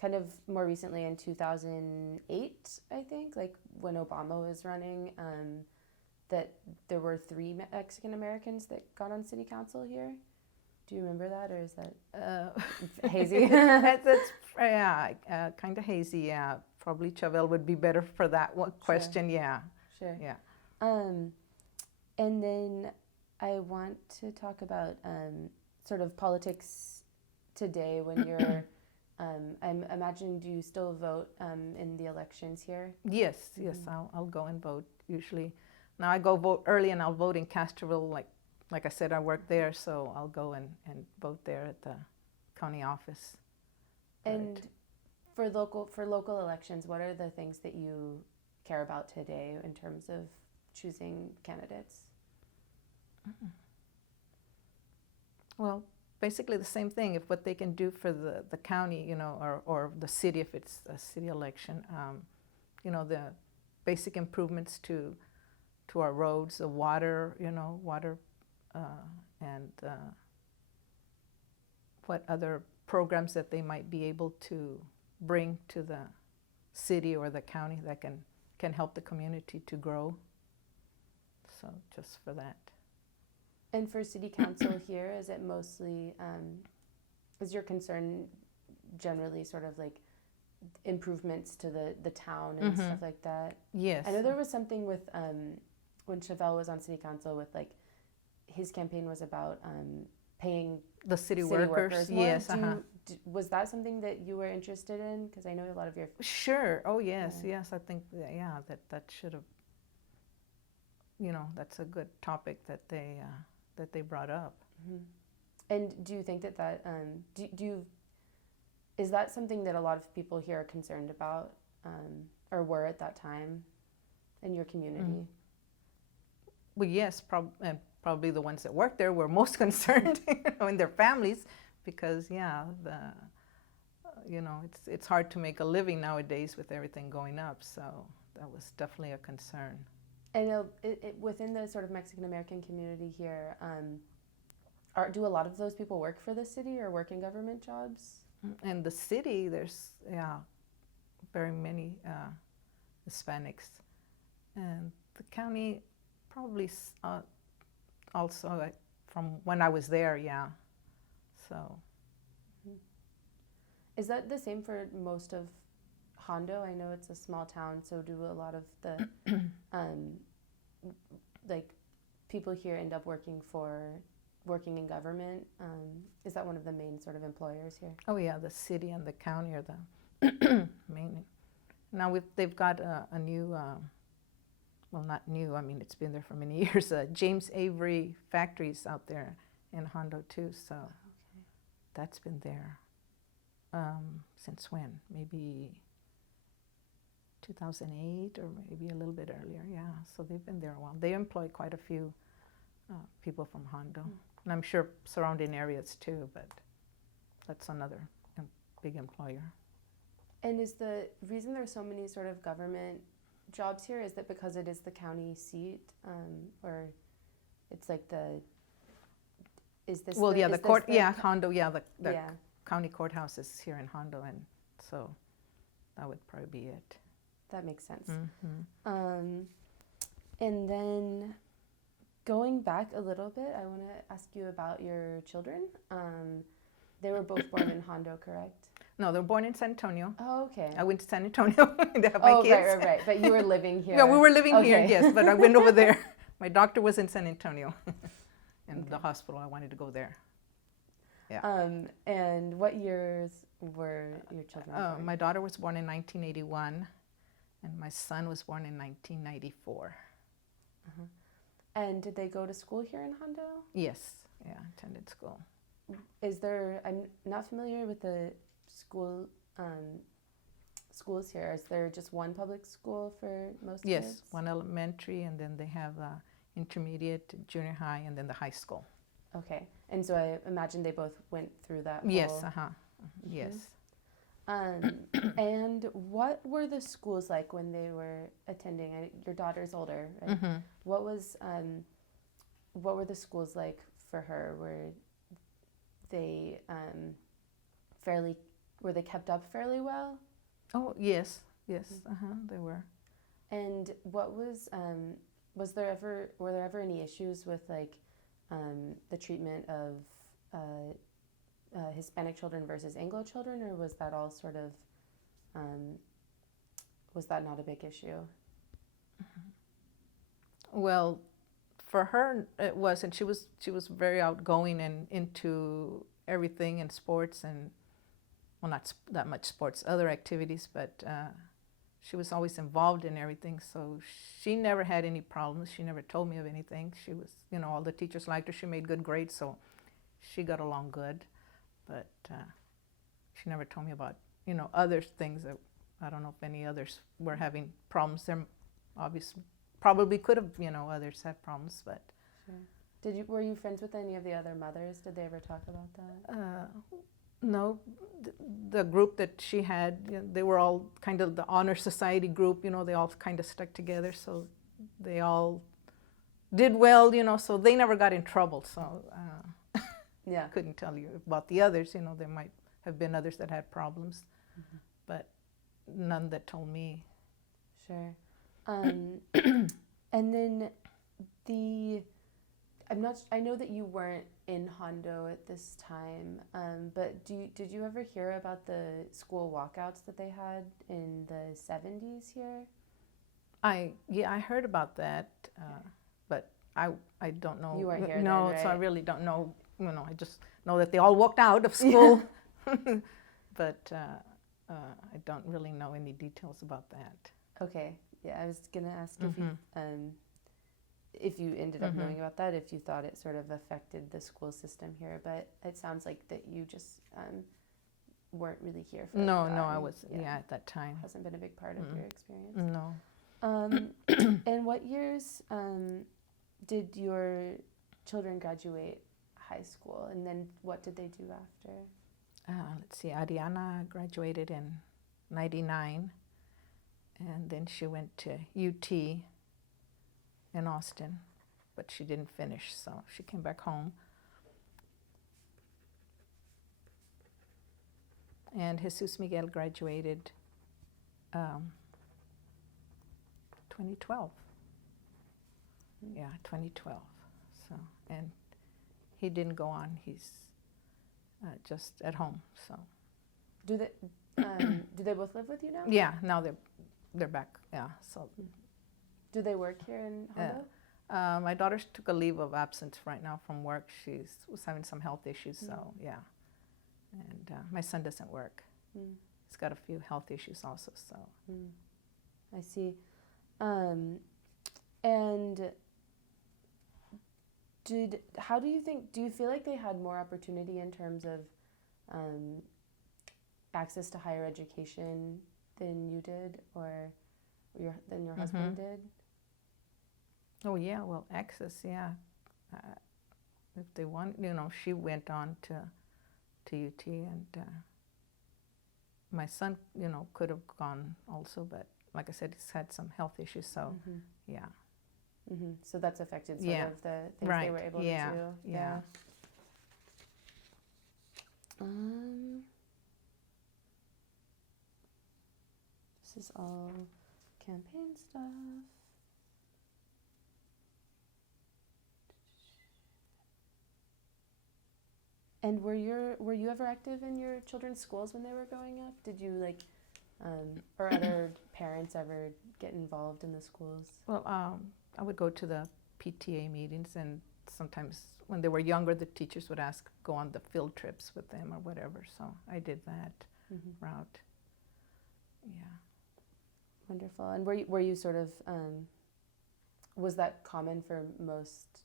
kind of more recently in 2008, I think, like when Obama was running, that there were 3 Mexican Americans that got on city council here. Do you remember that, or is that hazy? That's kind of hazy. Yeah, probably Chavez would be better for that one question. Yeah. Sure. Yeah. And then I want to talk about sort of politics today when you're, I'm imagining, do you still vote in the elections here? Yes, I'll go and vote usually. Now I go vote early and I'll vote in Castroville. Like I said, I work there, so I'll go and vote there at the county office. And for local elections, what are the things that you care about today in terms of choosing candidates? Well, basically the same thing. If what they can do for the county, or the city, if it's a city election, the basic improvements to our roads, the water, and what other programs that they might be able to bring to the city or the county that can help the community to grow. So just for that. And for city council here, is it mostly, is your concern generally sort of like improvements to the town and stuff like that? Yes. I know there was something with, when Chavez was on city council with like, his campaign was about paying the city workers more. Yes. Was that something that you were interested in? Because I know a lot of your... Sure. Oh, yes, yes. I think, that should have, that's a good topic that they brought up. And do you think that is that something that a lot of people here are concerned about, or were at that time in your community? Well, yes, probably the ones that work there were most concerned, and their families, because it's hard to make a living nowadays with everything going up. So that was definitely a concern. And within the sort of Mexican American community here, do a lot of those people work for the city or work in government jobs? In the city, there's very many Hispanics, and the county probably also from when I was there, So. Is that the same for most of Hondo? I know it's a small town, so do a lot of the like people here end up working in government? Is that one of the main sort of employers here? Oh yeah, the city and the county are the main. Now they've got a new, well, not new. I mean, it's been there for many years. James Avery factories out there in Hondo too. So that's been there since when? Maybe 2008 or maybe a little bit earlier. Yeah. So they've been there a while. They employ quite a few people from Hondo. And I'm sure surrounding areas too, but that's another big employer. And is the reason there's so many sort of government jobs here, is that because it is the county seat, or it's like the, is this Well, the, yeah, is the this court, the yeah, Hondo, yeah, the yeah, county courthouse is here in Hondo, and so that would probably be it. that makes sense. Mm-hmm. And then going back a little bit, I want to ask you about your children. They were both born in Hondo, correct? No, they were born in San Antonio. Oh, okay. I went to San Antonio to have my kids. Right. But you were living here. Yeah, we were living here, Okay. yes, but I went over there. My doctor was in San Antonio, and Okay. the hospital. I wanted to go there. Yeah. And what years were your children born? My daughter was born in 1981, and my son was born in 1994. Uh-huh. And did they go to school here in Hondo? Yes, yeah, attended school. Is there? I'm not familiar with the school schools here. Is there just one public school for most kids? Yes, one elementary, and then they have intermediate, junior high, and then the high school. Okay, and so I imagine they both went through that. Yes, whole... yes. And what were the schools like when they were attending? Your daughter's older, right? Mm-hmm. What were the schools like for her? Were they were they kept up fairly well? Oh, yes, they were. And what were there ever any issues with like the treatment of Hispanic children versus Anglo children, or was that all sort of was that not a big issue? Well, for her it was, and she was very outgoing and into everything in sports, and well, not that much sports, other activities, but she was always involved in everything, so she never had any problems. She never told me of anything. She was, all the teachers liked her. She made good grades, so she got along good, but she never told me about, other things that I don't know if any others were having problems. There obviously probably could have, others had problems, but. Sure. Were you friends with any of the other mothers? Did they ever talk about that? No, the group that she had, they were all kind of the honor society group, they all kind of stuck together, so they all did well, so they never got in trouble, so yeah. Couldn't tell you about the others, there might have been others that had problems, but none that told me. Sure. And then I know that you weren't in Hondo at this time, but did you ever hear about the school walkouts that they had in the 70s here? I heard about that, but I don't know. You weren't here no, then, right? So I really don't know. I just know that they all walked out of school, but I don't really know any details about that. Okay. Yeah, I was gonna ask if you ended up knowing about that, if you thought it sort of affected the school system here, but it sounds like that you just weren't really here for No, that. no, I wasn't. Yeah, at that time. Hasn't been a big part of your experience. No. And what years did your children graduate high school, and then what did they do after? Let's see, Ariana graduated in 99, and then she went to UT in Austin, but she didn't finish, so she came back home. And Jesus Miguel graduated 2012. Yeah, 2012. So, and he didn't go on. He's just at home. So. Do they both live with you now? Yeah, now they're back. Yeah. So. Do they work here in Hondo? My daughter took a leave of absence right now from work. She was having some health issues, so yeah. And my son doesn't work. He's got a few health issues also, so. I see. And how do you feel like they had more opportunity in terms of access to higher education than you did, or than your husband did? Oh yeah, well, access, yeah. if they want, she went on to UT, and my son, could have gone also, but like I said, he's had some health issues, so yeah. So that's affected sort of the things they were able to do. Yeah. This is all campaign stuff. And were you ever active in your children's schools when they were growing up? Did you or other parents ever get involved in the schools? Well, I would go to the PTA meetings, and sometimes when they were younger, the teachers would go on the field trips with them or whatever. So I did that route. Yeah. Wonderful. And were you sort of was that common for most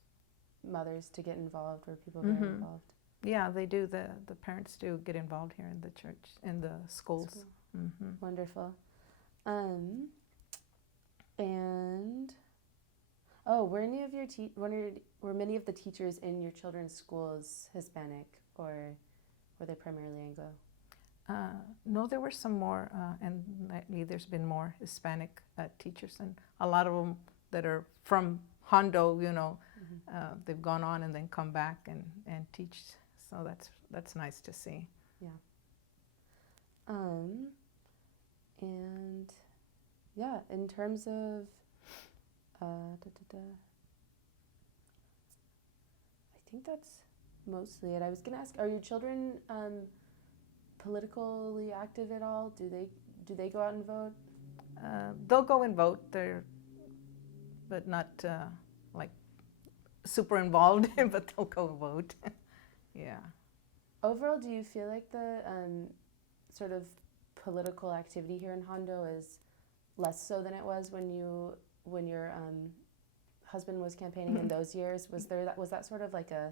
mothers to get involved? Were people very involved? Yeah, they do. The parents do get involved here in the church, in the schools. Wonderful. And were any of your were many of the teachers in your children's schools Hispanic, or were they primarily Anglo? No, there were some more, and lately there's been more Hispanic teachers, and a lot of them that are from Hondo, they've gone on and then come back and teach. So that's nice to see. Yeah. In terms of, I think that's mostly it. I was going to ask, are your children politically active at all? Do they go out and vote? They'll go and vote. But not like super involved, but they'll go and vote. Yeah. Overall, do you feel like the sort of political activity here in Hondo is less so than it was when your husband was campaigning in those years? Was that sort of like a?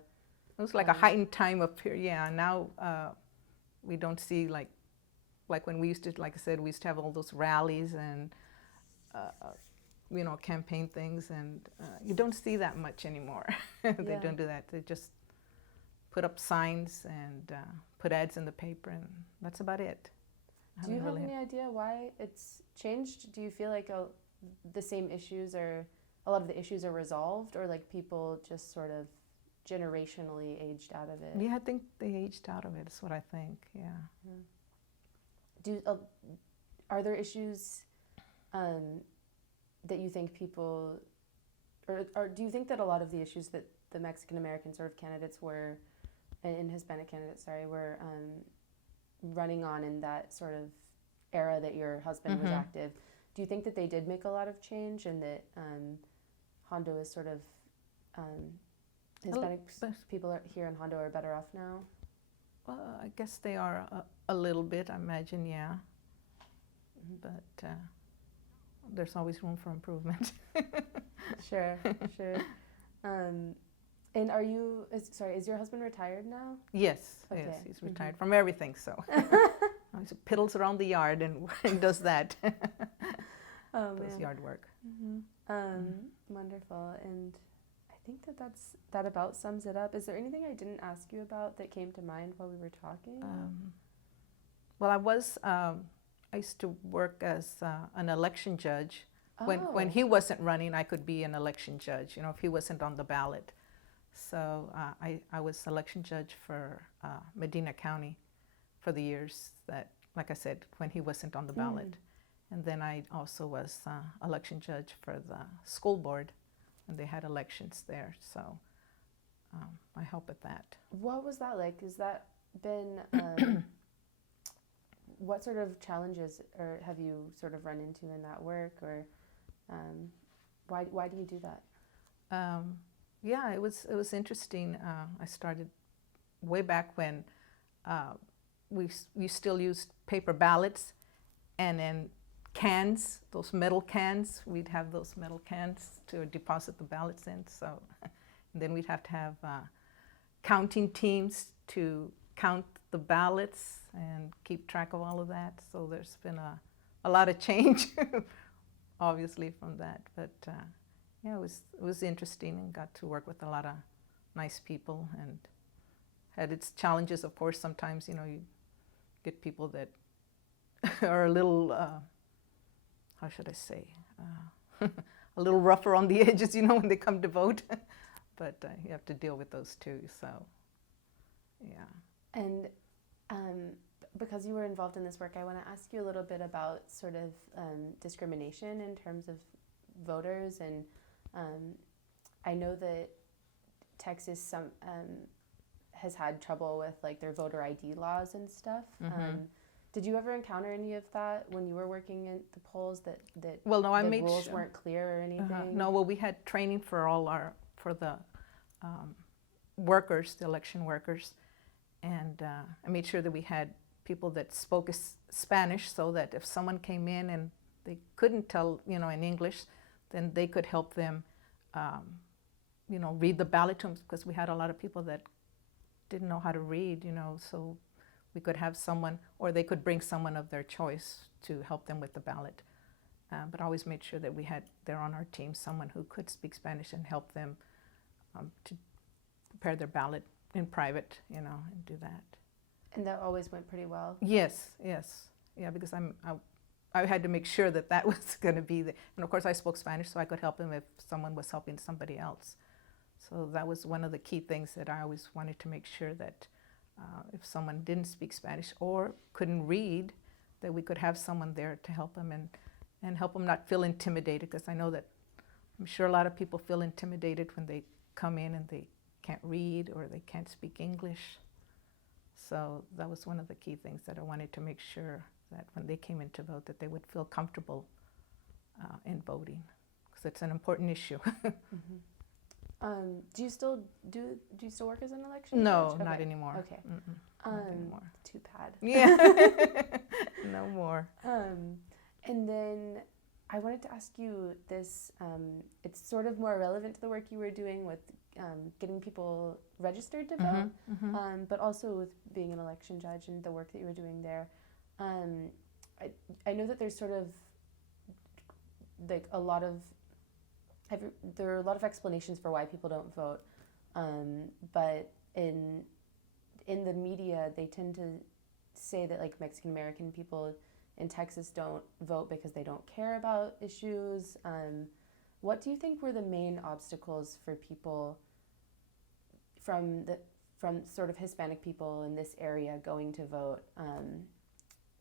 It was like a heightened time up here. Yeah. Now we don't see like when we used to, like I said, we used to have all those rallies and campaign things, and you don't see that much anymore. They don't do that. They just put up signs and put ads in the paper, and that's about it. Do you have any idea why it's changed? Do you feel like the same issues a lot of the issues are resolved, or like people just sort of generationally aged out of it? Yeah, I think they aged out of it. Is what I think. Yeah. Are there issues that you think people, or do you think that a lot of the issues that the Mexican American sort of candidates were, and Hispanic candidates, were running on in that sort of era that your husband was active, do you think that they did make a lot of change, and that Hondo is sort of, Hispanic people here in Hondo are better off now? Well, I guess they are a little bit, I imagine, yeah. But there's always room for improvement. Sure. And is your husband retired now? Yes, Okay. yes, he's retired from everything, so. He piddles around the yard and does that. Does yard work. Wonderful. And I think that about sums it up. Is there anything I didn't ask you about that came to mind while we were talking? Well, I used to work as an election judge. When he wasn't running, I could be an election judge, if he wasn't on the ballot. So I was election judge for Medina County for the years that, like I said, when he wasn't on the ballot. And then I also was election judge for the school board when they had elections there. So I help with that. What was that like? Has that been, what sort of challenges have you sort of run into in that work, or why do you do that? Yeah, it was interesting. I started way back when we still used paper ballots, and then cans, those metal cans. We'd have those metal cans to deposit the ballots in. So, and then we'd have to have counting teams to count the ballots and keep track of all of that. So there's been a lot of change, obviously, from that. But yeah, it was interesting, and got to work with a lot of nice people, and had its challenges, of course. Sometimes, you get people that are a little, how should I say, a little rougher on the edges, when they come to vote. But you have to deal with those too, so, yeah. And because you were involved in this work, I want to ask you a little bit about sort of discrimination in terms of voters. And I know that Texas has had trouble with like their voter ID laws and stuff. Mm-hmm. Did you ever encounter any of that when you were working at the polls, that well, no, the rules weren't clear or anything? No, well, we had training for the workers, the election workers, and I made sure that we had people that spoke Spanish, so that if someone came in and they couldn't tell, in English, then they could help them, read the ballot to them, because we had a lot of people that didn't know how to read, so we could have someone, or they could bring someone of their choice to help them with the ballot. But I always made sure that we had there on our team someone who could speak Spanish and help them to prepare their ballot in private, and do that. And that always went pretty well? Yes. Yeah, because I had to make sure that was going to be there. And of course I spoke Spanish, so I could help them if someone was helping somebody else. So that was one of the key things that I always wanted to make sure that if someone didn't speak Spanish or couldn't read, that we could have someone there to help them and help them not feel intimidated, because I know that I'm sure a lot of people feel intimidated when they come in and they can't read or they can't speak English. So that was one of the key things that I wanted to make sure that when they came in to vote, that they would feel comfortable in voting, because it's an important issue. Mm-hmm. Do you still work as an election No, judge? not Okay. anymore. Okay. Not anymore. Too bad. Yeah. No more. And then I wanted to ask you this. It's sort of more relevant to the work you were doing with getting people registered to vote, Mm-hmm. but also with being an election judge and the work that you were doing there. I know that there's sort of like there are a lot of explanations for why people don't vote, but in the media they tend to say that like Mexican American people in Texas don't vote because they don't care about issues. What do you think were the main obstacles for people from sort of Hispanic people in this area going to vote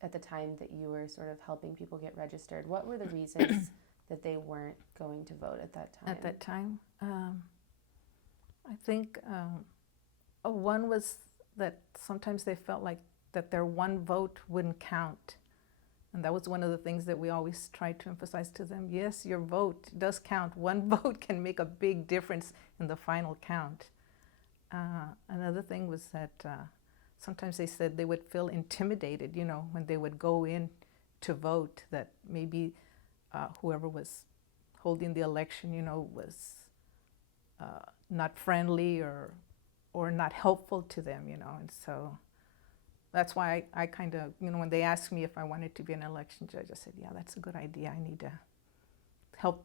at the time that you were sort of helping people get registered? What were the reasons that they weren't going to vote at that time? At that time, I think one was that sometimes they felt like that their one vote wouldn't count. And that was one of the things that we always tried to emphasize to them. Yes, your vote does count. One vote can make a big difference in the final count. Another thing was that sometimes they said they would feel intimidated, when they would go in to vote, that maybe whoever was holding the election, was not friendly or not helpful to them, and so that's why I kind of, when they asked me if I wanted to be an election judge, I said, yeah, that's a good idea. I need to help,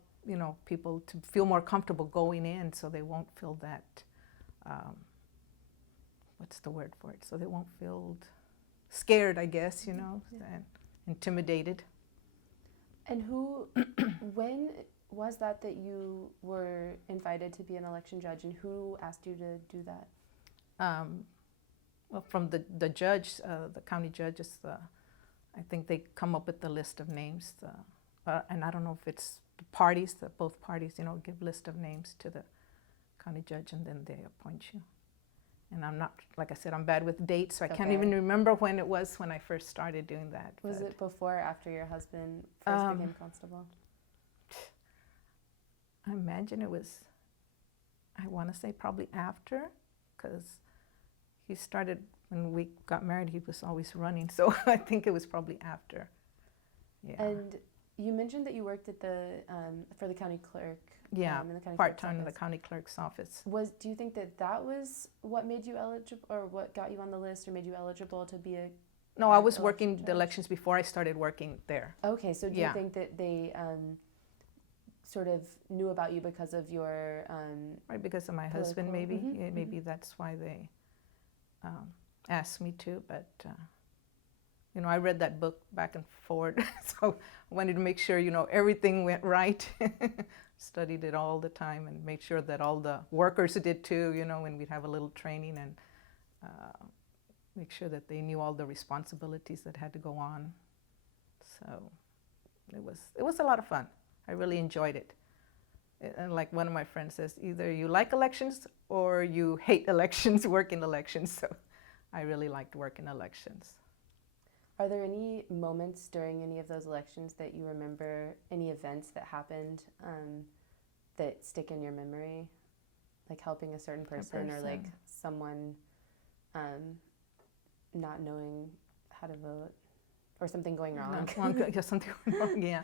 people to feel more comfortable going in, so they won't feel that, what's the word for it? So they won't feel scared, I guess, and intimidated. And when was that you were invited to be an election judge, and who asked you to do that? Well, from the judge, the county judges, I think they come up with the list of names, and I don't know if it's the parties, both parties, give list of names to the county judge, and then they appoint you. And I'm not, like I said, I'm bad with dates, so I can't even remember when it was when I first started doing that. Was it before or after your husband first became constable? I imagine it was, I want to say probably after, because he started, when we got married, he was always running, so I think it was probably after. Yeah. And you mentioned that you worked at for the county clerk. Yeah, in the county part-time in the county clerk's office. Do you think that was what made you eligible, or what got you on the list, or made you eligible to be a? No, I was working the elections before I started working there. Okay, so do you think that they sort of knew about you because of your Right, because of my husband, political- maybe. Mhm, Yeah, maybe that's why they asked me to. But I read that book back and forth, so I wanted to make sure everything went right. Studied it all the time and made sure that all the workers did too. When we'd have a little training, and make sure that they knew all the responsibilities that had to go on. So it was a lot of fun. I really enjoyed it. And like one of my friends says, either you like elections or you hate elections, work in elections. So I really liked working elections. Are there any moments during any of those elections that you remember, any events that happened that stick in your memory? Like helping a certain person or like someone not knowing how to vote or something going wrong? Yeah, something going wrong, yeah.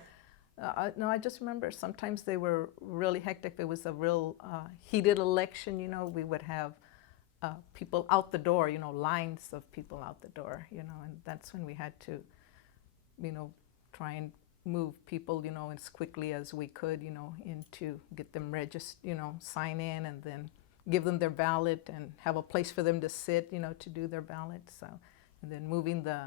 No, I just remember sometimes they were really hectic. If it was a real heated election, we would have people out the door, lines of people out the door, and that's when we had to, try and move people, as quickly as we could, in to get them registered, sign in and then give them their ballot and have a place for them to sit, to do their ballot. So, and then moving the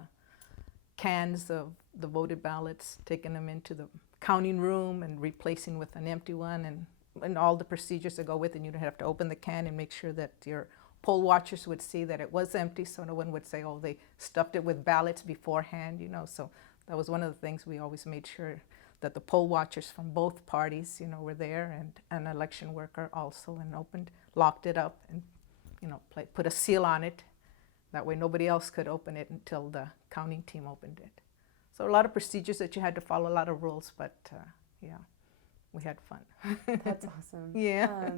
cans of the voted ballots, taking them into the counting room and replacing with an empty one, and all the procedures that go with it. You'd have to open the can and make sure that your poll watchers would see that it was empty, so no one would say, oh, they stuffed it with ballots beforehand, So that was one of the things we always made sure that the poll watchers from both parties, were there, and an election worker also, and locked it up, and, put a seal on it. That way nobody else could open it until the counting team opened it. So a lot of procedures that you had to follow, a lot of rules, but yeah, we had fun. That's awesome. Yeah.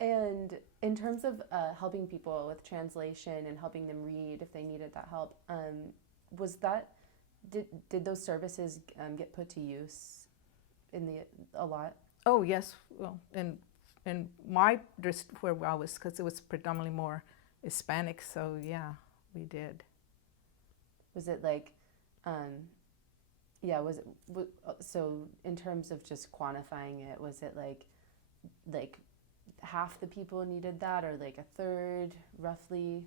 And in terms of helping people with translation and helping them read if they needed that help, did those services get put to use a lot? Oh yes, well, in my district where I was, because it was predominantly more Hispanic, so yeah, we did. Was it like, so in terms of just quantifying it, was it like half the people needed that, or like a third, roughly?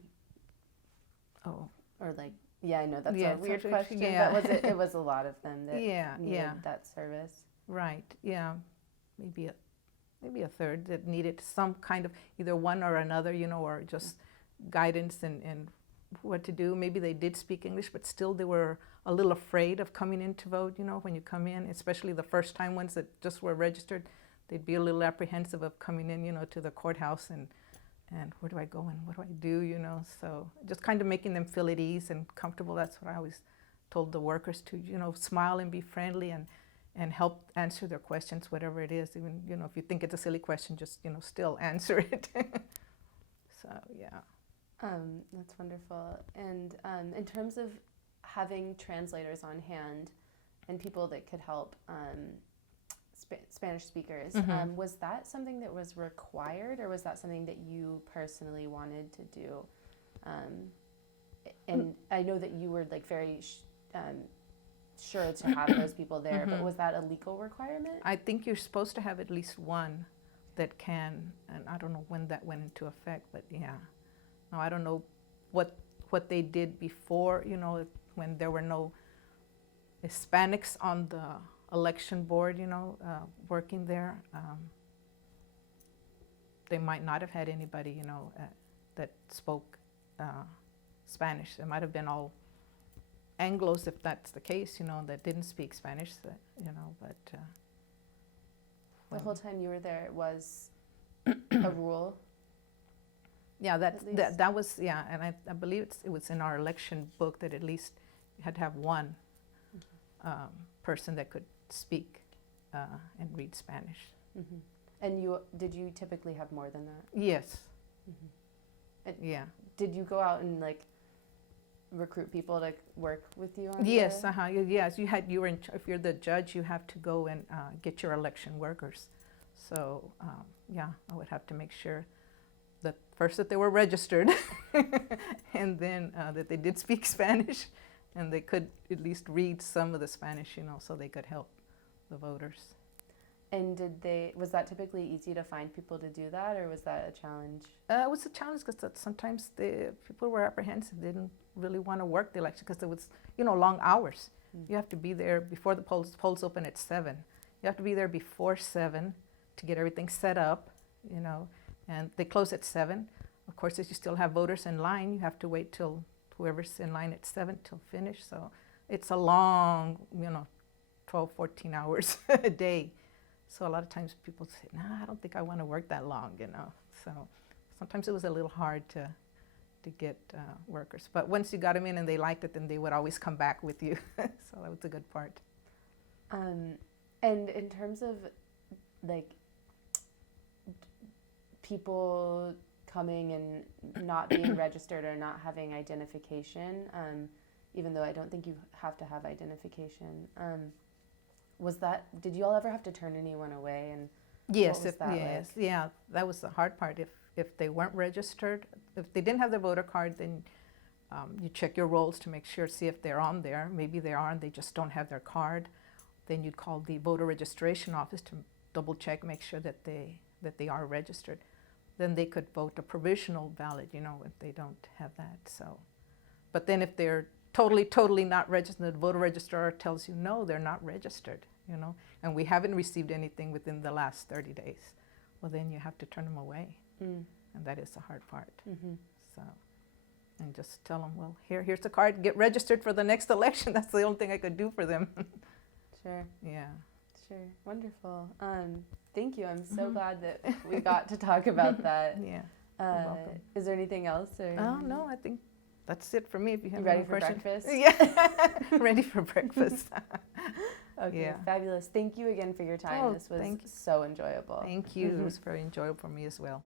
Oh. Or like, yeah, I know that's Yeah, a weird so question, yeah. but it was a lot of them that needed that service? Right, yeah, maybe a third that needed some kind of either one or another, or just guidance and what to do. Maybe they did speak English, but still they were a little afraid of coming in to vote, when you come in, especially the first time ones that just were registered. They'd be a little apprehensive of coming in, to the courthouse and where do I go and what do I do, So just kind of making them feel at ease and comfortable. That's what I always told the workers to, smile and be friendly and help answer their questions, whatever it is. Even, if you think it's a silly question, just, still answer it. So, yeah. That's wonderful. And in terms of having translators on hand and people that could help Spanish speakers, was that something that was required, or was that something that you personally wanted to do? And I know that you were like very sure to have those people there, but was that a legal requirement? I think you're supposed to have at least one that can, and I don't know when that went into effect, but yeah. No, I don't know what they did before, when there were no Hispanics on the election board, working there. They might not have had anybody, that spoke Spanish. It might have been all Anglos, if that's the case, that didn't speak Spanish, but... the whole time you were there, it was a rule? Yeah, that was, yeah, and I believe it was in our election book that at least you had to have one person that could speak and read Spanish. Mm-hmm. And did you typically have more than that? Yes. Mm-hmm. Yeah. Did you go out and like recruit people to work with you on Yes, yes, you were if you're the judge, you have to go and get your election workers. So yeah, I would have to make sure that first that they were registered and then that they did speak Spanish and they could at least read some of the Spanish, so they could help the voters. And was that typically easy to find people to do that, or was that a challenge? It was a challenge because sometimes the people were apprehensive. They didn't really want to work the election because it was, long hours. You have to be there before the polls open at 7. You have to be there before 7 to get everything set up, and they close at 7. Of course, if you still have voters in line, you have to wait till whoever's in line at 7 till finish. So it's a long, 12, 14 hours a day. So a lot of times people say, I don't think I want to work that long, So sometimes it was a little hard to get workers. But once you got them in and they liked it, then they would always come back with you. So that was a good part. And in terms of, people coming and not being registered or not having identification, even though I don't think you have to have identification, did you all ever have to turn anyone away? And yes, what was that like? yeah, that was the hard part. If they weren't registered, if they didn't have their voter card, then you check your rolls to make sure, see if they're on there. Maybe they are and they just don't have their card. Then you'd call the voter registration office to double check, make sure that they are registered. Then they could vote a provisional ballot, if they don't have that. So, but then if they're totally not registered, the voter registrar tells you, no, they're not registered, and we haven't received anything within the last 30 days. Well, then you have to turn them away. And that is the hard part. So, and just tell them, well, here's the card, get registered for the next election. That's the only thing I could do for them. Sure. Yeah. Sure. Wonderful. Thank you. I'm so glad that we got to talk about that. Yeah. You're welcome. Is there anything else? Or? Oh, no, I think that's it for me. If you have ready any for questions. breakfast? Yeah. Ready for breakfast. Okay, Yeah. fabulous. Thank you again for your time. Oh, This was thank you. so enjoyable. Thank you. It was very enjoyable for me as well.